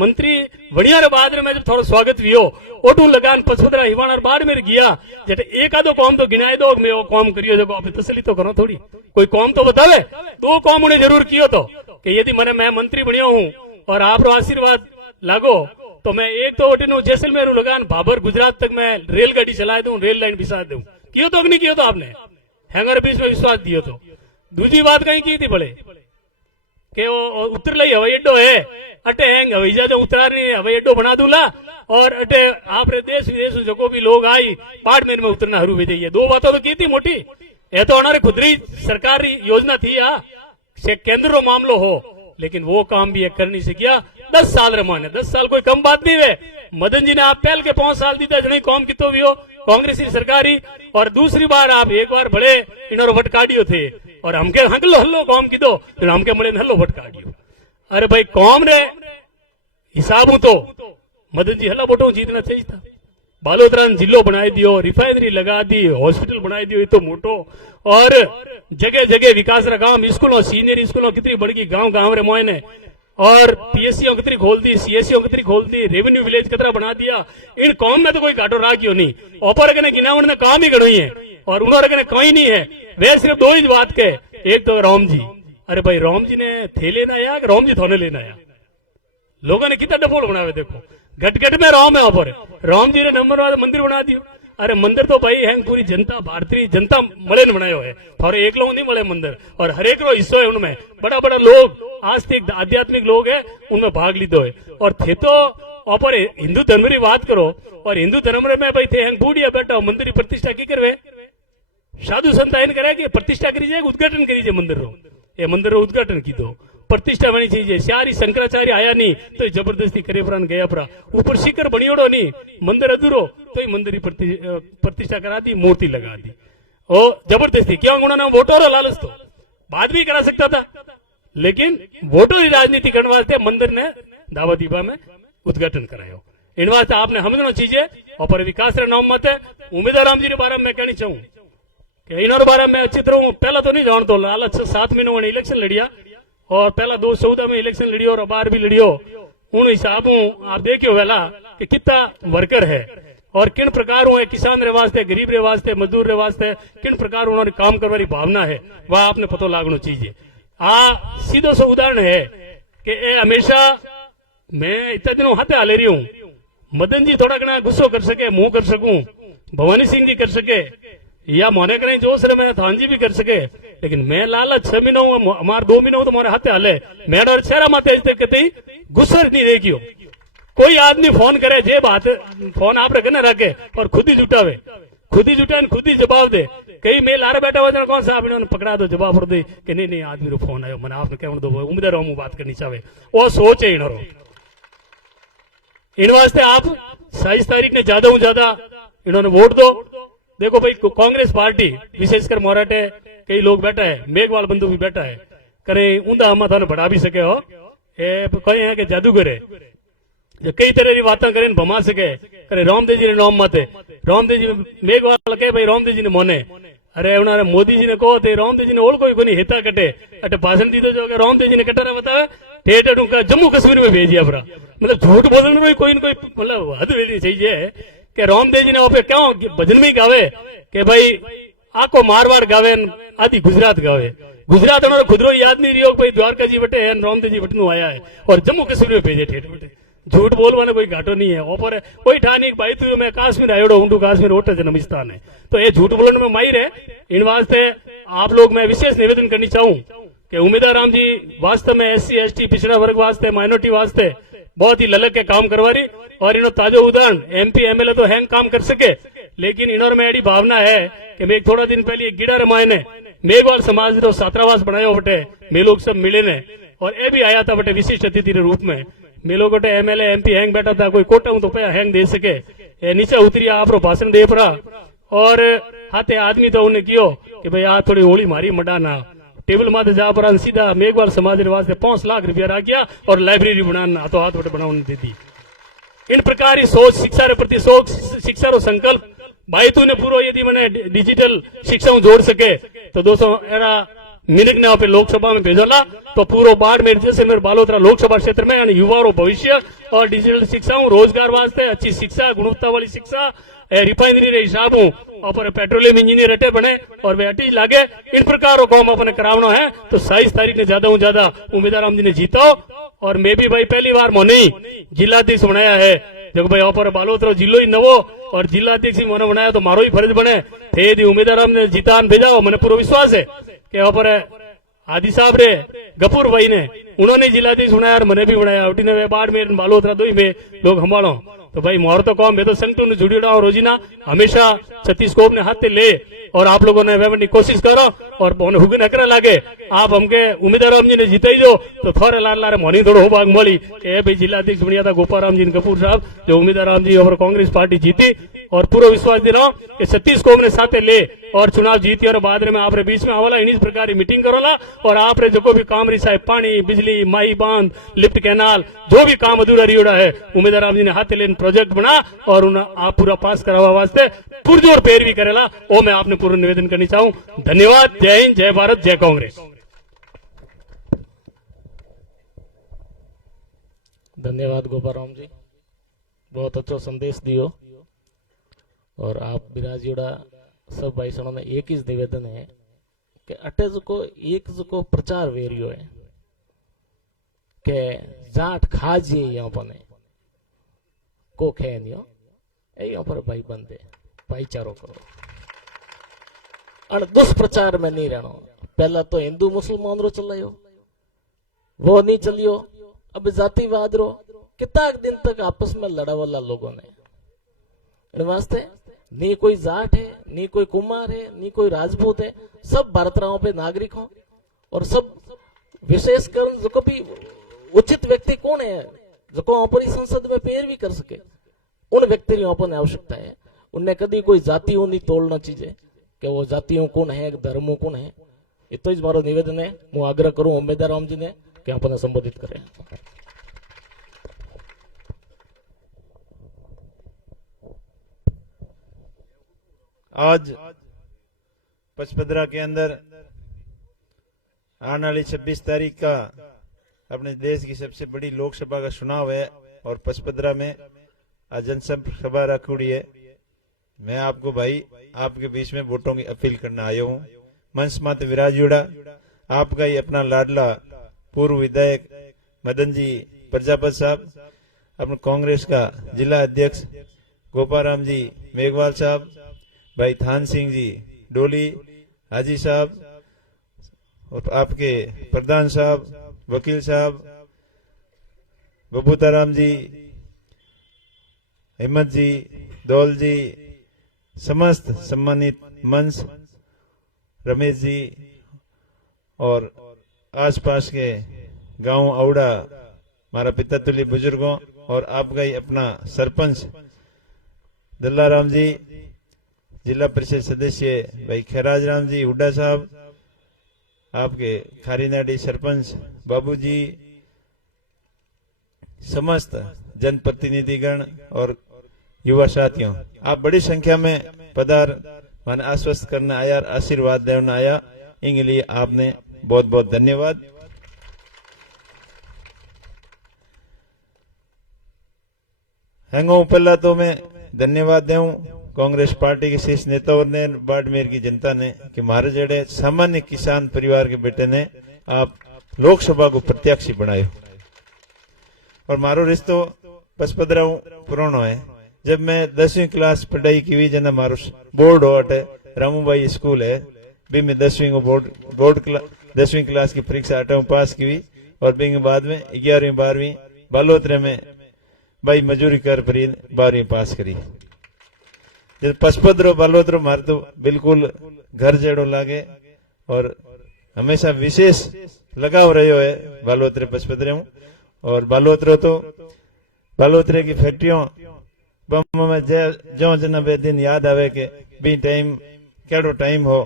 मंत्री वड़िया रे बाद में जब थोड़ा स्वागत हुई ओटू लगान पचपदरा हिवाना बाद में गया जट एक आधो कौम तो गिनाए दो मैं वो कौम करियो जो अपनी तसली तो करो थोड़ी कोई कौम तो बतावे तो कौम उन्हें जरूर कियो तो कि यदि मैंने मैं मंत्री बनिया हूँ और आप आशीर्वाद लागो तो मैं एक तो ओटे जैसलमेर लगान भाबर गुजरात तक मैं रेलगाड़ी चला दूं, रेल लाइन बिछा दूं। कियो तो नहीं कियो तो आपने हैंगर बीच में विश्वास दियो तो दूसरी बात कहीं की थी बड़े कि वो उतर ली हवाई अड्डो है अटे हैंग हवाई जहाज उतार नहीं हवाई अड्डो बना दूंगा और अटे आप देश विदेश जो भी लोग आई बाड़मेर में उतरना हरू भी जाइए। 2 बातों तो की थी मोटी ये तो हमारे खुदरी सरकारी योजना थी केंद्र रो मामलो हो लेकिन वो काम भी कर नहीं सकिया 10 साल रमाने 10 साल कोई कम बात नहीं है। मदन जी ने आप पहल के 5 साल दीता जने कौम की तो भी हो कांग्रेस की सरकारी और दूसरी बार आप एक बार बड़े इन्होंने वट काटियो थे और हमके हल्लो हल्लो कौम की दो फिर हमके बड़े हल्लो वट काटियो। अरे भाई कौम रे हिसाब हूं तो मदन जी हल्ला बोटो जीतना चाहिए था। बालोतरा जिलो बनाई दियो, रिफाइनरी लगा दी, हॉस्पिटल बनाई दियो, ये तो मोटो और जगह जगह विकास रा काम स्कूलों सीनियर स्कूलों कितनी बड़की गांव गांव रे मोयने और पीएससी कितनी खोल दी, सीएससी कितनी खोल दी, रेवेन्यू विलेज कितना बना दिया। इन कौम में तो कोई घाटो राखियो नहीं ऊपर कने गिनावन ने काम ही गणो ही है और उन्होंने कने कोई नहीं है। वे सिर्फ 2 ही बात के एक तो राम जी। अरे भाई राम जी ने थे लेना आया कि राम जी थोने लेना आया लोगों ने कितना डफोल बनावे देखो घट घट में राम है ऊपर राम जी ने नंबर वाला मंदिर बना दियो। अरे मंदिर तो भाई है पूरी जनता भारतीय जनता मले ने बनायो है और एक लोग नहीं मले मंदिर और हर एक रो हिस्सो है उनमें बड़ा बड़ा लोग आस्तिक आध्यात्मिक लोग है उनमें भाग लीधो है और थे तो ऊपर हिंदू धर्म की बात करो और हिंदू धर्म में भाई थे बूढ़िया बैठा मंदिर की प्रतिष्ठा की करवे साधु संत इन करे कि प्रतिष्ठा करी जाए उद्घाटन करी जाए मंदिर रो ये मंदिर रो उद्घाटन की दो प्रतिष्ठा बनी चाहिए। सारी शंकराचार्य आया नहीं तो जबरदस्ती करे परान गया परा ऊपर शिखर बनियोड़ो नहीं मंदिर अधूरो तो ही मंदिर प्रतिष्ठा करा दी मूर्ति लगा दी और जबरदस्ती क्यों उन्होंने वोटों रो लालच तो बाद भी करा सकता था लेकिन वोटों की राजनीति करने वास्ते मंदिर ने दावा दीपा में उद्घाटन करायो। इन वास्ते आपने समझना चीजें और विकास रे नाम मत है उम्मीदवार राम जी के बारे में मैं कहनी चाहूँ कि इन बारे में अच्छी तरह पहला तो नहीं जानता लालच 7 महीनों में इलेक्शन लड़िया और पहला 2014 में इलेक्शन लड़ियो और बार भी लड़ियो उन हिसाबों आप देखियो वेला कि कितना वर्कर है और किन प्रकार है किसान रे वास्ते गरीब रे वास्ते मजदूर रे वास्ते किन प्रकार उन्होंने काम करने भावना है वह आपने पतो लागनो चाहिए। सीधो सो उदाहरण है कि ए हमेशा मैं इतने दिनों हाथे हाले रही हूँ मदन जी थोड़ा घना गुस्सो कर सके मुंह कर सकूं भवानी सिंह जी कर सके या मोने करें जोश रे मैं थान जी भी कर सके लेकिन मैं लालच 6 महीनों हमारे 2 महीनों तो मोरे हाथे हाले मैं डर चेहरा माते कतई गुस्सा नहीं देखियो कोई आदमी फोन करे जे बात फोन आप रखे ना रखे और खुद ही जुटावे खुद ही जवाब दे कई मेल आ बैठा हुआ कौन सा आप इन्होंने पकड़ा दो जवाब दे कि नहीं आदमी रो फोन आयो मैंने आपने कहने दो उम्मीदवार हूँ बात करनी चाहे वो सोच है इन्होंने इन वास्ते आप 27 तारीख ने ज्यादा ज्यादा इन्होंने वोट दो। देखो भाई कांग्रेस पार्टी विशेषकर मोराटे कई लोग बैठा है मेघवाल बंधु भी बैठा है करे ऊंधा हम थाने बढ़ा भी सके हो कहे है कि जादूगर है कई तरह की बातें करें भमा सके करे रामदेव जी ने नाम मत है रामदेव जी मेघवाल के भाई रामदेव जी ने मोने अरे उन्होंने मोदी जी ने कहो थे रामदेव जी ने और कोई कोनी हिता कटे अटे भाषण दी तो जो कि रामदेव जी ने कटारा बतावे ठेठ उनका जम्मू कश्मीर में भेजिया भरा मतलब झूठ बोलने में कोई न कोई मतलब हद वेली चाहिए कि रामदेव जी ने ओपे क्यों भजन में गावे कि भाई आको मारवाड़ गावे आदि गुजरात गावे गुजरात उन्होंने खुद रो याद नहीं रियो भाई द्वारका जी बटे है रामदेव जी बटनू आया है और जम्मू कश्मीर में भेजे ठेठ बटे झूठ बोलवाने कोई घाटो नहीं है ऊपर कोई ठानी भाई तू मैं काश्मीर आयोडो ऊंडू काश्मीर ओटे जन्मस्थान है तो ये झूठ बोलने में माहिर है इन वास्ते आप लोग मैं विशेष निवेदन करनी चाहूं कि उम्मीदवार राम जी वास्तव में SC ST पिछड़ा वर्ग वास्ते माइनॉरिटी वास्ते बहुत ही ललक के काम करवा रही और इन्हों ताजो उदाहरण MP MLA तो हैंग काम कर सके लेकिन इन्होंने में एडी भावना है कि मैं थोड़ा दिन पहले एक गिड़ा रमाए ने मेघवाल समाज रो छात्रावास बनायो बटे मे लोग सब मिले ने और ये भी आया था बटे विशिष्ट अतिथि के रूप में मे लोग बटे MLA MP हैंग बैठा था कोई कोटा तो पे हैंग दे सके ये नीचे उतरी आप भाषण दे पड़ा और हाथे आदमी तो उन्हें कियो कि भाई आ थोड़ी होली मारी मडाना टेबल माथे जा पर सीधा मेघवाल समाज के वास्ते 5 लाख रुपया रख गया और लाइब्रेरी बनाना तो हाथ बटे बनाने दे दी इन प्रकार की सोच शिक्षा रे प्रति सोच शिक्षा रो संकल्प भाई तूने पूरा यदि मैंने डिजिटल शिक्षा जोड़ सके तो दोस्तों एरा मिनट ने पे लोकसभा में भेजोला तो पूरा बाड़मेर जैसे मेरे बालोतरा लोकसभा क्षेत्र में यानी युवाओं भविष्य और डिजिटल शिक्षा रोजगार वास्ते अच्छी शिक्षा गुणवत्ता वाली शिक्षा रिफाइनरी रे हिसाब और पेट्रोलियम इंजीनियर अटे बने और वे अटी लागे इन प्रकार काम अपने करावना है तो 27 तारीख ने ज्यादा उम्मीदवार राम जी ने जीतो और मैं भी भाई पहली बार मोनी जिलाधीश बनाया है जब भाई पर बालोतरा जिलो ही नवो और जिलाधीश ही मोने बनाया तो मारो ही फर्ज बने थे दी उम्मीदवार राम ने जीतान भेजा मैंने पूरा विश्वास है कि पर आदि साहब रे गफूर भाई ने उन्होंने जिलाधीश बनाया और मैंने भी बनाया उठी ने बाड़मेर बालोतरा दो ही में लोग हमारो तो भाई मोर तो कौन मैं तो संगठन ने जुड़ी रहा रोजीना हमेशा छत्तीसगढ़ ने हाथ ले और आप लोगों ने वेवण की कोशिश करो और हुगन हकरा लागे आप हमके उम्मीदवार राम जी ने जीताई जो तो थोड़े लाल लारे मोनी थोड़ो भाग मोली ए भाई जिलाध्यक्ष बनिया था गोपाल राम जी कपूर साहब जो उम्मीदवार राम जी और कांग्रेस पार्टी जीती और पूरा विश्वास दे रहा हूँ कि छत्तीसगढ़ ने साथे ले और चुनाव जीती और बाद में आप बीच में आवाला इन्हीं प्रकार की मीटिंग करोला और आप जो भी काम रही साहब पानी बिजली माई बांध लिफ्ट कैनाल जो भी काम अधूरा रियोड़ा है उम्मीदवार राम जी ने हाथ लेन प्रोजेक्ट बना और उन्हें आप पूरा पास करवा वास्ते पुरजोर पैरवी करेला वो मैं आपने पूरा निवेदन करनी चाहूँ धन्यवाद जय हिंद जय भारत जय कांग्रेस धन्यवाद गोपाल राम जी बहुत अच्छा संदेश दियो और आप बिराजीड़ा सब भाई सणों ने एक ही निवेदन है कि अटे को एक को प्रचार वेरियो है के जाट खाजी यहाँ पर को खे नियो यहाँ पर भाई बंदे भाईचारो करो और दुष्प्रचार में नहीं रहना पहला तो हिंदू मुसलमान रो चलायो वो नहीं चलियो अब जातिवाद रो कितना दिन तक आपस में लड़ा वाला लोगों ने वास्ते नी कोई जाट है नी कोई कुमार है नी कोई राजपूत है सब भारतराव पे नागरिक हो और सब विशेषकर जो भी उचित व्यक्ति कौन है जो अपनी संसद में पैर भी कर सके उन व्यक्ति की अपन आवश्यकता है उनने कभी कोई जातियों नहीं तोड़ना चाहिए कि वो जातियों कौन है धर्मों कौन है ये तो मारो निवेदन है मैं आग्रह करूं उम्मीदवार राम जी ने कि अपन संबोधित करें आज पचपदरा के अंदर आने वाली 26 तारीख का अपने देश की सबसे बड़ी लोकसभा का चुनाव है और पचपदरा में आज जनसंपर्क सभा रखी है। मैं आपको भाई आपके बीच में वोटों की अपील करना आया हूँ। मंच माते विराजुड़ा आपका ही अपना लाडला पूर्व विधायक मदन जी प्रजापत साहब, अपने कांग्रेस का जिला अध्यक्ष गोपाल राम जी मेघवाल साहब, भाई थान सिंह जी डोली हाजी साहब और आपके प्रधान साहब वकील साहब बबूताराम जी हिम्मत जी दौल जी समस्त सम्मानित मंच रमेश जी और आसपास के गांव औड़ा हमारा पिता तुल्य बुजुर्गों और आपका ही अपना सरपंच दल्लाराम जी, जिला परिषद सदस्य भाई खैराज राम जी हुड्डा साहब, आपके खारीनाडी सरपंच बाबू जी, समस्त जनप्रतिनिधिगण और युवा साथियों, आप बड़ी संख्या में पधार मैंने आश्वस्त करना आया, आशीर्वाद देना आया, इनके लिए आपने बहुत बहुत धन्यवाद। हैंगो पहला तो मैं धन्यवाद दूं कांग्रेस पार्टी के शीर्ष नेताओं ने, बाड़मेर की जनता ने, कि हमारे जेड़े सामान्य किसान परिवार के बेटे ने आप लोकसभा को प्रत्याशी बनायो। और मारो रिश्तो 15 पुरानो है। जब मैं 10वीं क्लास पढ़ाई की हुई, जना मारो बोर्ड हो अटे रामूबाई स्कूल है, भी मैं 10वीं को बोर्ड 10वीं क्लास की परीक्षा अटे पास की हुई। और भी बाद में 11वीं 12वीं बालोतरे में भाई मजूरी कर पर 12वीं पास करी। जब पचपदरो बालोतरो मारे तो बिल्कुल घर जेड़ो लागे और हमेशा विशेष लगाव रहो है बालोतरे पचपदरे में। और बालोतरो तो बालोतरे की फैक्ट्रियों में जो जना बे दिन याद आवे के भी टाइम केड़ो टाइम हो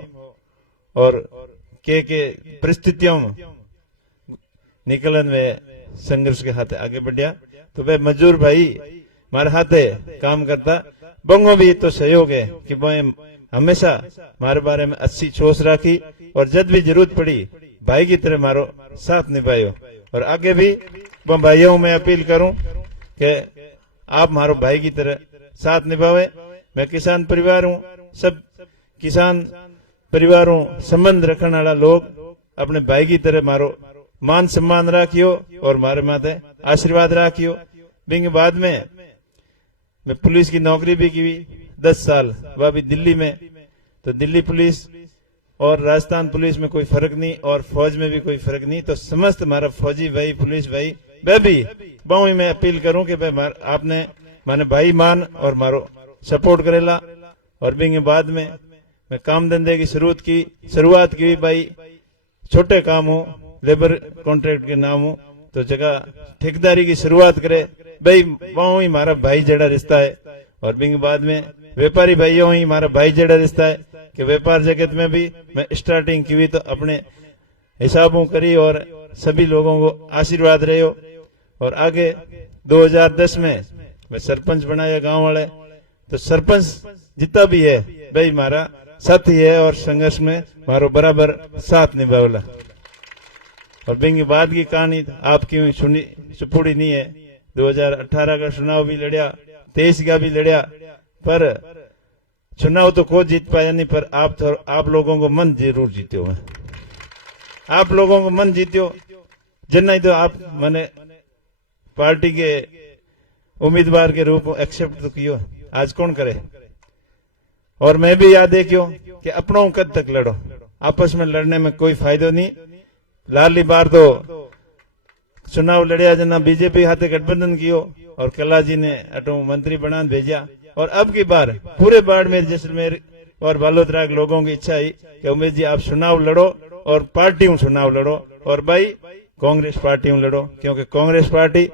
और के परिस्थितियों में निकलन में संघर्ष के हाथे आगे बढ़िया। तो वे मजदूर भाई मारे हाथे काम करता, बंगो भी तो सहयोग है कि वो हमेशा मारे बारे में अच्छी सोच रखी और जब भी जरूरत पड़ी भाई की तरह मारो साथ निभायो। और आगे भी वो भाइयों में अपील करूं कि आप मारो भाई की तरह साथ निभावे। मैं किसान परिवार हूं, सब किसान परिवारों संबंध रखने वाला लोग अपने भाई की तरह मारो मान सम्मान राखियो और मारे माथे आशीर्वाद राखियो। बिंग बाद में मैं पुलिस की नौकरी भी की 10 साल, वह भी दिल्ली में। तो दिल्ली पुलिस और राजस्थान पुलिस में कोई फर्क नहीं और फौज में भी कोई फर्क नहीं। तो समस्त हमारा फौजी भाई पुलिस भाई वह भी बाऊ मैं अपील करूं कि भाई आपने माने भाई मान और मारो सपोर्ट करेला। और बिंग बाद में मैं काम धंधे की शुरुआत की भाई छोटे काम हो, लेबर कॉन्ट्रैक्ट के नाम हो, तो जगह ठेकेदारी की शुरुआत करे भाई वहां ही हमारा भाई जड़ा रिश्ता है। और बिंग बाद में व्यापारी भाइयों ही हमारा भाई जड़ा रिश्ता है कि व्यापार जगत में भी मैं स्टार्टिंग की हुई तो अपने हिसाबों करी और सभी लोगों को आशीर्वाद रहे हो। और आगे 2010 में मैं सरपंच बनाया गांव वाले, तो सरपंच जितना भी है भाई हमारा साथी है और संघर्ष में मारो बराबर साथ निभावला। और बिंग बाद की कहानी आपकी सुनी चुपूड़ी नहीं है। 2018 का चुनाव भी लड़िया, 23 का भी लड़िया, पर चुनाव तो कोई जीत पाया नहीं, पर आप लोगों को मन जरूर जीते हो। आप लोगों को मन जीत्यो जिन्ना तो आप मैंने पार्टी के उम्मीदवार के रूप में एक्सेप्ट तो कियो, आज कौन करे। और मैं भी याद है क्यों कि अपनों कद तक लड़ो, आपस में लड़ने में कोई फायदा नहीं। लाली बार तो चुनाव लड़िया जना बीजेपी हाथे गठबंधन कियो और कला जी ने अटो मंत्री बना भेजा। और अब की बार पूरे बाड़मेर जैसलमेर और बालोतरा के लोगों की इच्छा है कि उमेश जी आप चुनाव लड़ो और पार्टियों चुनाव लड़ो और भाई कांग्रेस पार्टियों लड़ो, क्योंकि कांग्रेस पार्टी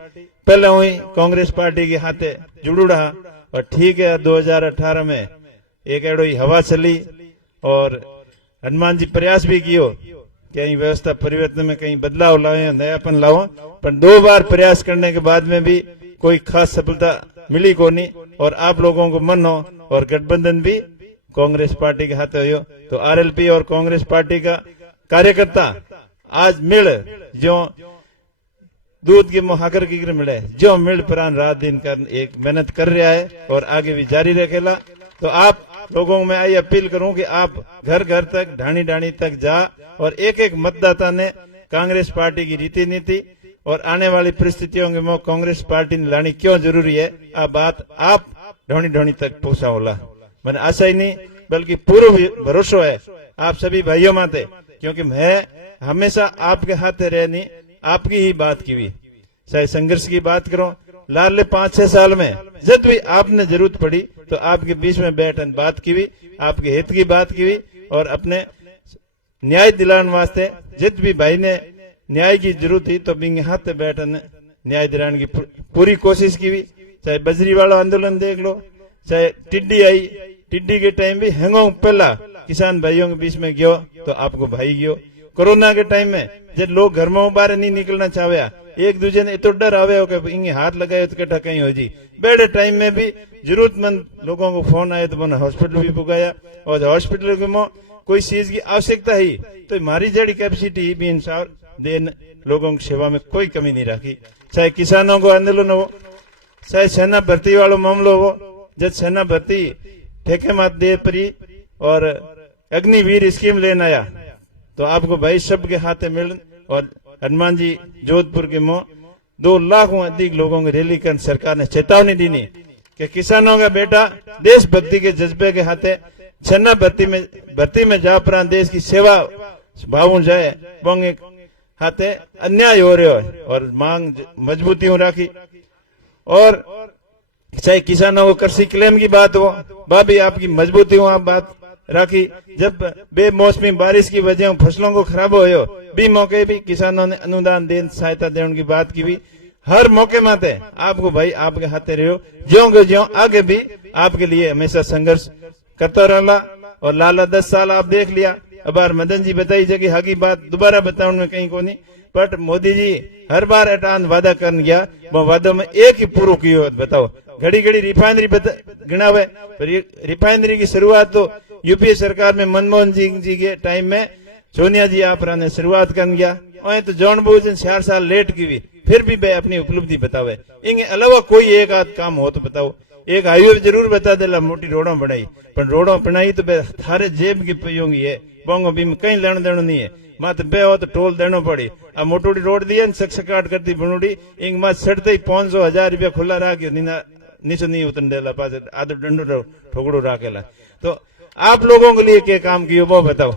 पहले हुई कांग्रेस पार्टी के हाथे जुड़ू रहा। और ठीक है 2018 में एक एडो ही हवा चली और हनुमान जी प्रयास भी कियो कहीं व्यवस्था परिवर्तन में कहीं बदलाव लाए, नयापन लाओ, पर 2 बार प्रयास करने के बाद में भी कोई खास सफलता मिली को नहीं। और आप लोगों को मन हो और गठबंधन भी कांग्रेस पार्टी के हाथ हो, तो आरएलपी और कांग्रेस पार्टी का कार्यकर्ता आज मिल जो दूध के मुहाकर की मिले जो मिल प्राण रात दिन कर एक मेहनत कर रहा है और आगे भी जारी रखेला। तो आप लोगों में आई अपील करूं कि आप घर घर तक ढाणी ढाणी तक जा और एक एक मतदाता ने कांग्रेस पार्टी की रीति नीति और आने वाली परिस्थितियों में कांग्रेस पार्टी ने लानी क्यों जरूरी है, आ बात आप ढोनी ढोनी तक पहुंचा होला। मैंने आशा ही नहीं बल्कि पूरा भरोसा है आप सभी भाइयों माते, क्योंकि मैं हमेशा आपके हाथ रहनी आपकी ही बात की हुई, चाहे संघर्ष की बात करो। लाले 5-6 साल में जब भी आपने जरूरत पड़ी तो आपके बीच में बैठन बात की हुई, आपके हित की बात की हुई और अपने न्याय दिलाने वास्ते जित भी भाई ने न्याय की जरूरत थी तो बिंग हाथ बैठन न्याय दिलाने की पूरी कोशिश की हुई। चाहे बजरी वाला आंदोलन देख लो, चाहे टिड्डी आई, टिड्डी के टाइम भी हैंगो पहला किसान भाइयों के बीच में गयो तो आपको भाई गयो। कोरोना के टाइम में जब लोग घर में बाहर नहीं निकलना चाहे एक दूजे ने इतो डर आवे हो कि इंगे हाथ लगाए तो कटा कहीं हो जी। बेड़े टाइम में भी जरूरतमंद लोगों को फोन आए तो मैंने हॉस्पिटल भी पुगाया, और हॉस्पिटल में कोई चीज की आवश्यकता ही तो हमारी जड़ी कैपेसिटी भी इंसान देन लोगों की सेवा में कोई कमी नहीं रखी। चाहे किसानों को आंदोलन हो, चाहे सेना भर्ती वालों मामलो हो, जब सेना भर्ती ठेके मात दे परी और अग्निवीर स्कीम लेना आया तो आपको भाई सबके हाथे मिल, और हनुमान जी जोधपुर के मुंह 2 लाख अधिक लोगों की रैली कर सरकार ने चेतावनी दी कि किसानों का बेटा देशभक्ति के जज्बे के हाथे सेना भर्ती में जा पर देश की सेवा भाव जाए बोंगे हाथे अन्याय हो रहे हो, और मांग मजबूती हो राखी। और चाहे किसानों को कृषि क्लेम की बात हो, भाभी आपकी मजबूती हो आप बात राखी। जब बेमौसमी बारिश की वजह फसलों को खराब हो भी मौके भी किसानों ने अनुदान देन सहायता देने की बात की भी। हर मौके माते आपको भाई आपके हाथे रहो, ज्यों के ज्यों आगे भी आपके लिए हमेशा संघर्ष करता रहला। और लाला 10 साल आप देख लिया, अब बार मदन जी बताई जगह हकी बात दोबारा बताऊं में कहीं को नहीं, बट मोदी जी हर बार अटान वादा कर गया, वो वादों में एक ही पूरा किया। बताओ घड़ी घड़ी रिफाइनरी गिनावे, रिफाइनरी की शुरुआत तो यूपीए सरकार में मनमोहन जी के टाइम में सोनिया जी आप ने शुरुआत कर गया, और तो जॉन बोजन 4 साल लेट की भी, फिर भी बे अपनी उपलब्धि बतावे। इनके अलावा कोई एक आध काम हो तो बताओ। एक हाईवे जरूर बता देला, मोटी रोडों बनाई, पर रोडों बनाई तो बे थारे जेब की पयोगी है, बोंगो भी में कहीं लेना देना नहीं है, मत बे हो तो टोल देना पड़ी। अब मोटोड़ी रोड दी सकसकाट करती बनोड़ी, इंग मत सड़ते ही 500,000 रुपया खुला रहा नीचे नहीं उतर देला, पास आधो डंडो ठोकड़ो राखेला। तो आप लोगों के लिए क्या काम किया वो बताओ।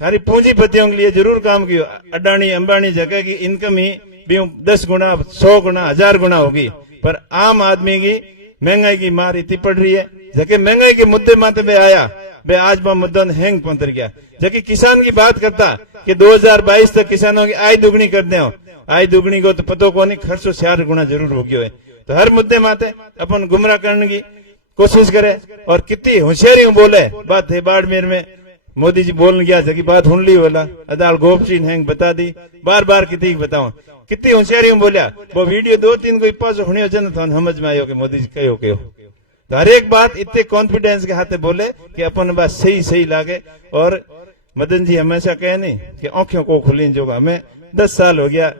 खाली पूंजीपतियों के लिए जरूर काम किया, अडानी अंबानी जगह की इनकम ही भी 10 गुना 100 गुना 1000 गुना होगी, पर आम आदमी की महंगाई की मार इतनी पड़ रही है। जबकि महंगाई के मुद्दे माते बे आया बे आज बा मुद्दा हैंग पंतर गया। जबकि किसान की बात करता कि 2022 तक किसानों की आय दुगनी कर दे, आय दुगनी को तो पतो को नहीं, खर्चो 4 गुना जरूर हो गयो है। तो हर मुद्दे माते अपन गुमराह करने की कोशिश करे, और कितनी होशियारी बोले बात है। बाड़मेर में मोदी जी बोल गया जबकि बात हुन ली वाला अदाल गोपचीन हैंग बता दी, बार बार कितनी बताओ कितनी होशियारी बोलिया। वो वीडियो 2-3 को पास होने वजह था समझ में आयो कि मोदी जी कहो कहो, तो हर एक बात इतने कॉन्फिडेंस के हाथे बोले कि अपन बात सही सही लागे। और मदन जी हमेशा कहे नहीं कि आंखों को खुली, जो हमें 10 साल हो गया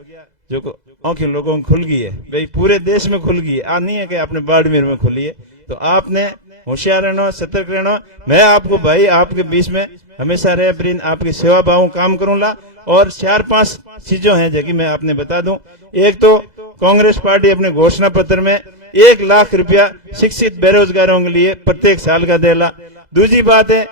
जो आंखें लोगों को खुल गई है, भाई पूरे देश में खुल गई है, आ नहीं है कि आपने बाड़मेर में खुली है। तो आपने होशियार रहना, सतर्क रहना। मैं आपको भाई आपके बीच में हमेशा रह प्रिन आपकी सेवा भाव काम करूंगा। और 4-5 चीजों हैं जो कि मैं आपने बता दूं। एक तो कांग्रेस पार्टी अपने घोषणा पत्र में 1 लाख रुपया शिक्षित बेरोजगारों के लिए प्रत्येक साल का देला। दूसरी बात है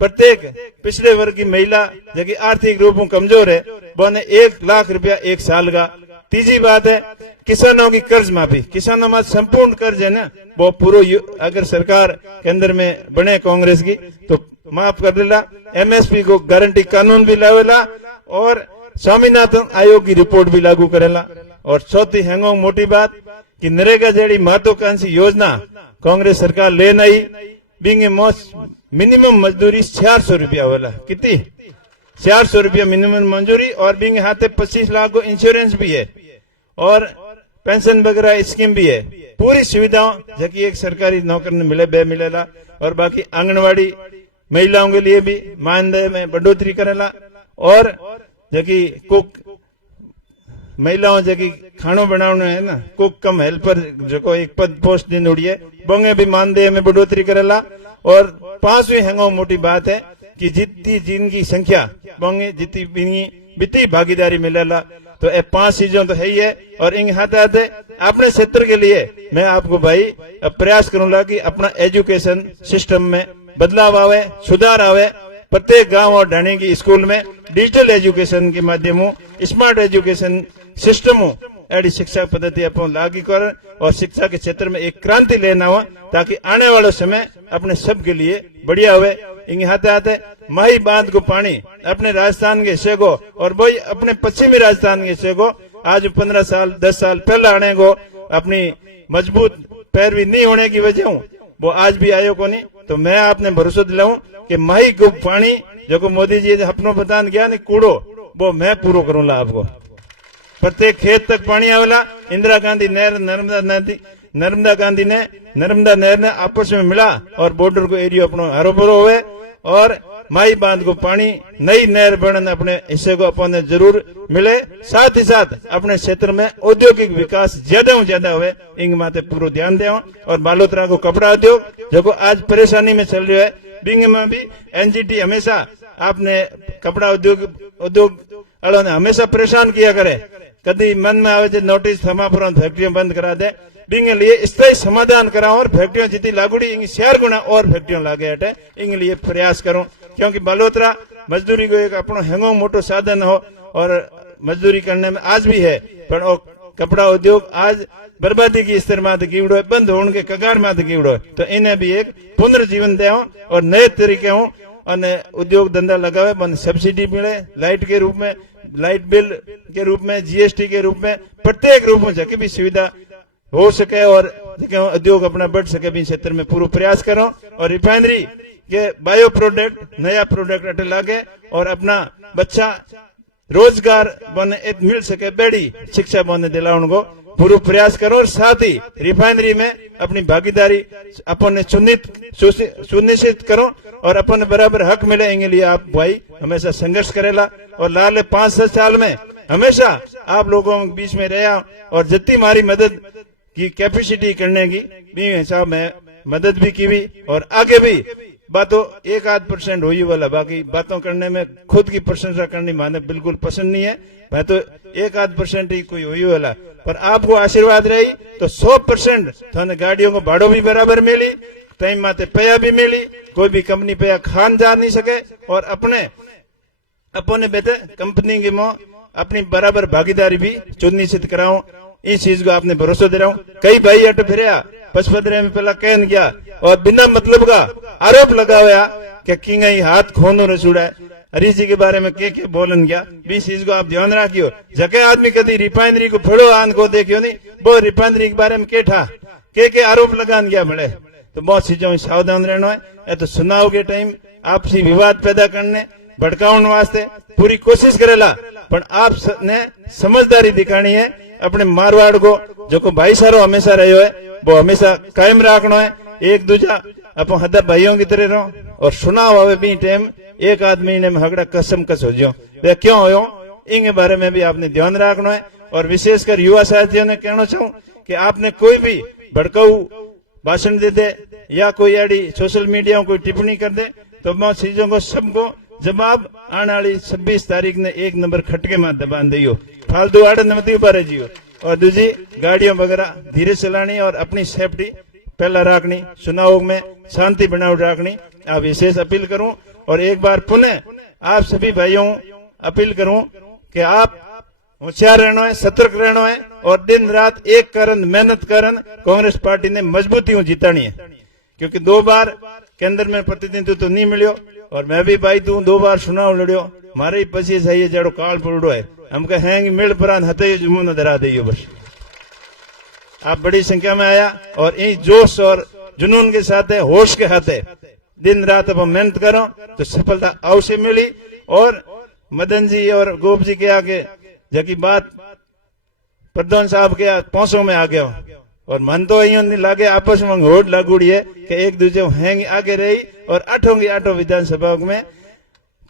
प्रत्येक पिछड़े वर्ग की महिला जो कि आर्थिक रूप में कमजोर है वो ने 1 लाख रुपया 1 साल का। तीसरी बात है किसानों की कर्ज माफी, किसानों में संपूर्ण कर्ज है ना वो पूरा अगर सरकार केंद्र में बने कांग्रेस की तो माफ कर देला। एमएसपी को गारंटी कानून भी लावेला और स्वामीनाथन आयोग की रिपोर्ट भी लागू करेला। और चौथी हैंगोंग मोटी बात कि नरेगा जड़ी महत्वाकांक्षी योजना कांग्रेस सरकार ले आई, बिंगे मिनिमम मजदूरी 400 रुपया वाला, कितनी 400 रुपया मिनिमम मंजूरी, और बिंगे हाथे 25 लाख को इंश्योरेंस भी है और पेंशन वगैरह स्कीम भी है। पूरी सुविधाओं जबकि एक सरकारी नौकर ने मिले बे मिलेला। और बाकी आंगनवाड़ी महिलाओं के लिए भी मानदेय में बढ़ोतरी करेला। और जबकि कुक महिलाओं जबकि खानो बनाने है ना, कुक कम हेल्पर जो एक पद पोस्ट दिन उड़िए बोंगे भी मानदेय में बढ़ोतरी करेला। और 5वीं हैंगो मोटी बात है कि जितनी जिनकी संख्या बोंगे जितनी वित्तीय भागीदारी मिलेला। तो ये 5 चीजों तो है ही है। और इन हाथे हाथे अपने क्षेत्र के लिए मैं आपको भाई प्रयास करूंगा कि अपना एजुकेशन सिस्टम में बदलाव आवे, सुधार आवे। प्रत्येक गांव और ढाणी की स्कूल में डिजिटल एजुकेशन के माध्यम स्मार्ट एजुकेशन सिस्टम ऐसी शिक्षा पद्धति अपन लागू कर और शिक्षा के क्षेत्र में एक क्रांति लेना हो ताकि आने वाले समय अपने सबके लिए बढ़िया हुए। इन हाथे हाथे माही बांध को पानी अपने राजस्थान के हिस्से को और वही अपने पश्चिमी राजस्थान के हिस्से को आज 15 साल 10 साल पहले आने को अपनी मजबूत पैरवी नहीं होने की वजह वो आज भी आयो को नहीं। तो मैं आपने भरोसा दिलाऊं कि माही को पानी जो को मोदी जी अपनों बता गया नहीं कूड़ो वो मैं पूरा करूंगा आपको। प्रत्येक खेत तक पानी आवेला। इंदिरा गांधी नहर, नर्मदा गांधी ने नर्मदा नहर ने आपस में मिला और बॉर्डर को एरिया अपनो हरो भरो हुए और माई बांध को पानी नई नहर बनने अपने हिस्से को अपन जरूर मिले। साथ ही साथ अपने क्षेत्र में औद्योगिक विकास ज्यादा हुए, इंग माते पूरा ध्यान दे। और बालोतरा को कपड़ा उद्योग जो आज परेशानी में चल रहा है, बिंग में भी एनजीटी हमेशा आपने कपड़ा उद्योग वालों ने हमेशा परेशान किया करे। कभी मन में आवे नोटिस थमा पर फैक्ट्रियां बंद करा दे, बिंग लिए स्थायी समाधान कराओ और फैक्ट्रियां जितनी लागूड़ी इंग 4 गुना और फैक्ट्रियां लागे हटे, इंग लिए प्रयास करो। क्योंकि बालोतरा मजदूरी को एक अपनो हेंगो मोटो साधन हो और मजदूरी करने में आज भी है, पर वो कपड़ा उद्योग आज बर्बादी की स्तर माते कीवड़ो है, बंद होने के कगार माते कीवड़ो है। तो इन्हें भी एक पुनर्जीवन दे और नए तरीके हो और उद्योग धंधा लगावे, बन सब्सिडी मिले, लाइट के रूप में, लाइट बिल के रूप में, जीएसटी के रूप में, प्रत्येक रूप में जबकि भी सुविधा हो सके और उद्योग अपना बढ़ सके भी क्षेत्र में पूरा प्रयास करो। और रिफाइनरी के बायो प्रोडक्ट, नया प्रोडक्ट अटे लागे और अपना बच्चा रोजगार बने मिल सके, बेड़ी शिक्षा बने दिलाने को पूरा प्रयास करो। और साथ ही रिफाइनरी में अपनी भागीदारी अपन ने सुनिश्चित करो और अपन बराबर हक मिले, इनके लिए आप भाई हमेशा संघर्ष करेला। और लाले 5-6 साल में हमेशा आप लोगों के बीच में रहा और जितनी हमारी मदद की कैपेसिटी करने की भी हिसाब में मदद भी की हुई और आगे भी बातों 1-8% हुई वाला, बाकी बातों करने में खुद की प्रशंसा करनी माने बिल्कुल पसंद नहीं है। मैं तो 1-8% ही कोई हुई वाला, पर आपको आशीर्वाद रही तो 100% थाने गाड़ियों को भाड़ो भी बराबर मिली, टाइम माते पैया भी मिली, कोई भी कंपनी पैया खान जा नहीं सके और अपने बेटे कंपनी की मो अपनी बराबर भागीदारी भी सुनिश्चित कराऊं। इस चीज को आपने भरोसा दे रहा हूं। कई भाई अट फिर पचपदरे में पहला कहन गया और बिना मतलब का आरोप लगा हुआ कि किंग हाथ खोनो रसूड़ा है, हरीश जी के बारे में के बोलन गया। भी चीज को आप ध्यान रखियो, जके आदमी कभी रिफाइनरी को फड़ो आन को देखियो नहीं, वो रिफाइनरी के बारे में के ठा के आरोप लगान गया मिले। तो बहुत चीजों सावधान रहना है। तो चुनाव के टाइम आपसी विवाद पैदा करने भड़काने वास्ते पूरी कोशिश करेला, पर आप ने समझदारी दिखानी है। अपने मारवाड़ को जो को भाईचारो हमेशा रहो है वो हमेशा कायम रखना है। एक दूजा अपन हदा भाइयों की तरह रहो और चुनाव आवे भी टाइम एक आदमी ने हगड़ा कसम कस हो जो वे क्यों हो, इनके बारे में भी आपने ध्यान रखना है। और विशेषकर युवा साथियों ने कहना चाहूं कि आपने कोई भी भड़काऊ भाषण दे दे या कोई ऐडी सोशल मीडिया में कोई टिप्पणी कर दे तो मैं चीजों को सबको जवाब आने वाली 26 तारीख ने 1 नंबर खटके में दबान दियो, फालतू आड़न मत बारे जियो। और दूसरी गाड़ियों वगैरह धीरे चलानी और अपनी सेफ्टी पहला रखनी, चुनाव में शांति बनाए रखनी आप विशेष अपील करूं। और एक बार पुनः आप सभी भाइयों अपील करूं कि आप होशियार रहना है, सतर्क रहना है और दिन रात एक करन मेहनत करन कांग्रेस पार्टी ने मजबूती जीतानी है। क्योंकि 2 बार केंद्र में प्रतिनिधित्व तो नहीं मिलो और मैं भी भाई तू 2 बार चुनाव लड़ियो, मारे ही पसी सही जड़ो काल पड़ो है, हम कह हैंग मिल परान हते जुमुन धरा दियो। बस आप बड़ी संख्या में आया और इन जोश और जुनून के साथ है, होश के हाथ है, दिन रात अब मेहनत करो तो सफलता अवश्य मिली। और मदन जी और गोप जी के आगे जबकि बात प्रधान साहब के पहुंचों में आ गया और मन तो यही नहीं लागे आपस में होड़ लागूड़ी है कि एक दूसरे हैंग आगे रही और 8 विधानसभा में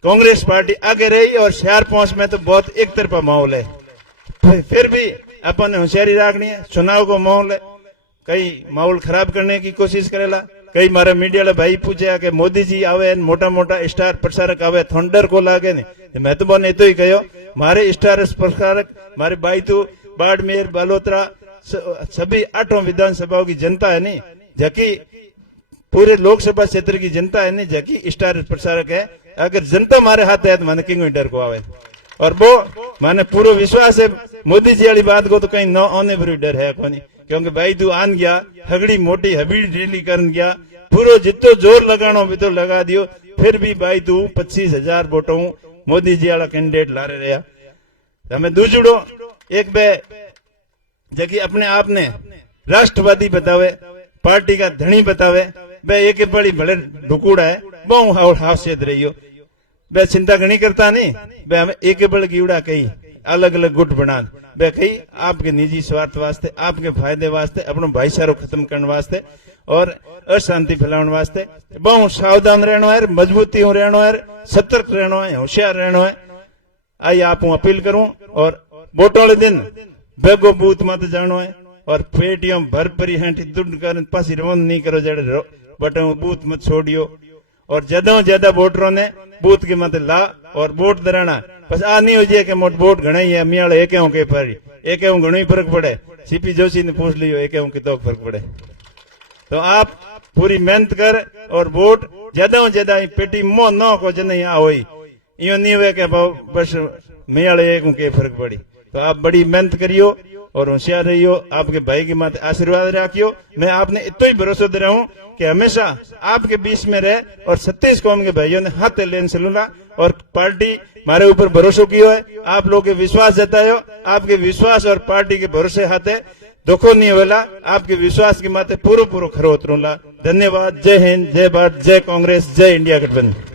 कांग्रेस पार्टी आगे रही और 4-5 में तो बहुत एक तरफा माहौल है। फिर भी अपन होशियारी रखनी है। चुनाव को माहौल है, कई माहौल खराब करने की कोशिश करेला। कई मारे मीडिया वाले भाई पूछे कि मोदी जी आवे मोटा मोटा स्टार प्रसारक आवे थंडर को लागे नहीं, मैं तो बोने तो ही कहो मारे स्टार प्रसारक मारे भाई तो बाड़मेर बालोतरा सभी 8 विधानसभाओं की जनता है नहीं, जबकि पूरे लोकसभा क्षेत्र की जनता है नहीं, जबकि स्टार प्रसारक है। अगर जनता हमारे हाथ है तो मैंने किंग डर को आवे और वो माने पूरा विश्वास है मोदी जी वाली बात को तो कहीं न आने पर डर है कोनी। क्योंकि भाई तू आन गया हगड़ी मोटी हबीड़ रैली करन गया, पूरा जितो जोर लगानो भी तो लगा दियो, फिर भी भाई तू 25,000 वोटों मोदी जी वाला कैंडिडेट लारे रहा। हमें दूसरो एक बे जबकि अपने आप ने राष्ट्रवादी बतावे, पार्टी का धनी बतावे, बे एक बड़ी भले ढुकुड़ा है बहु हासियत रही हो, बे चिंता नहीं करता नहीं, बे हमें एक बड़ कीड़ा कही अलग अलग गुट बना बे कई आपके निजी स्वार्थ वास्ते आपके फायदे वास्ते अपनो भाईचारो खत्म करने वास्ते और अशांति फैलाने वास्ते बहुत सावधान रहना है, मजबूती हो रहना है, सतर्क रहना है, होशियार रहना है। आई आप हूं अपील करूं और वोटों वाले दिन बेगो बूथ मत जानो है और पेटियों भर भरी हेंठी दुड कर पासी रवन नहीं करो जड़े बटों बूथ मत छोड़ियो और ज्यादा वोटरों ने बूथ के मत ला और वोट दराना बस आ नहीं हो जाए कि मोट वोट घना ही है मियाल एक के पड़ी एक घणो ही फर्क पड़े। सीपी जोशी ने पूछ लियो एक कितो फर्क पड़े। तो आप पूरी मेहनत कर और वोट ज्यादा पेटी मोह न को जन आओ यो नहीं हुए कि बस मियाल एक के फर्क पड़ी। तो आप बड़ी मेहनत करियो और होशियार रहियो, आपके भाई के माथे आशीर्वाद रखियो। मैं आपने इतना ही भरोसा दे रहा हूँ कि हमेशा आपके बीच में रहे और 36 कौम के भाइयों ने हाथ लेन चलूंगा और पार्टी हमारे ऊपर भरोसा किया है, आप लोग के विश्वास जतायो, आपके विश्वास और पार्टी के भरोसे हाथे दुखो नहीं होला, आपके विश्वास के माथे पूरो खरो उतरूंगा। धन्यवाद। जय हिंद, जय भारत, जय कांग्रेस, जय इंडिया गठबंधन।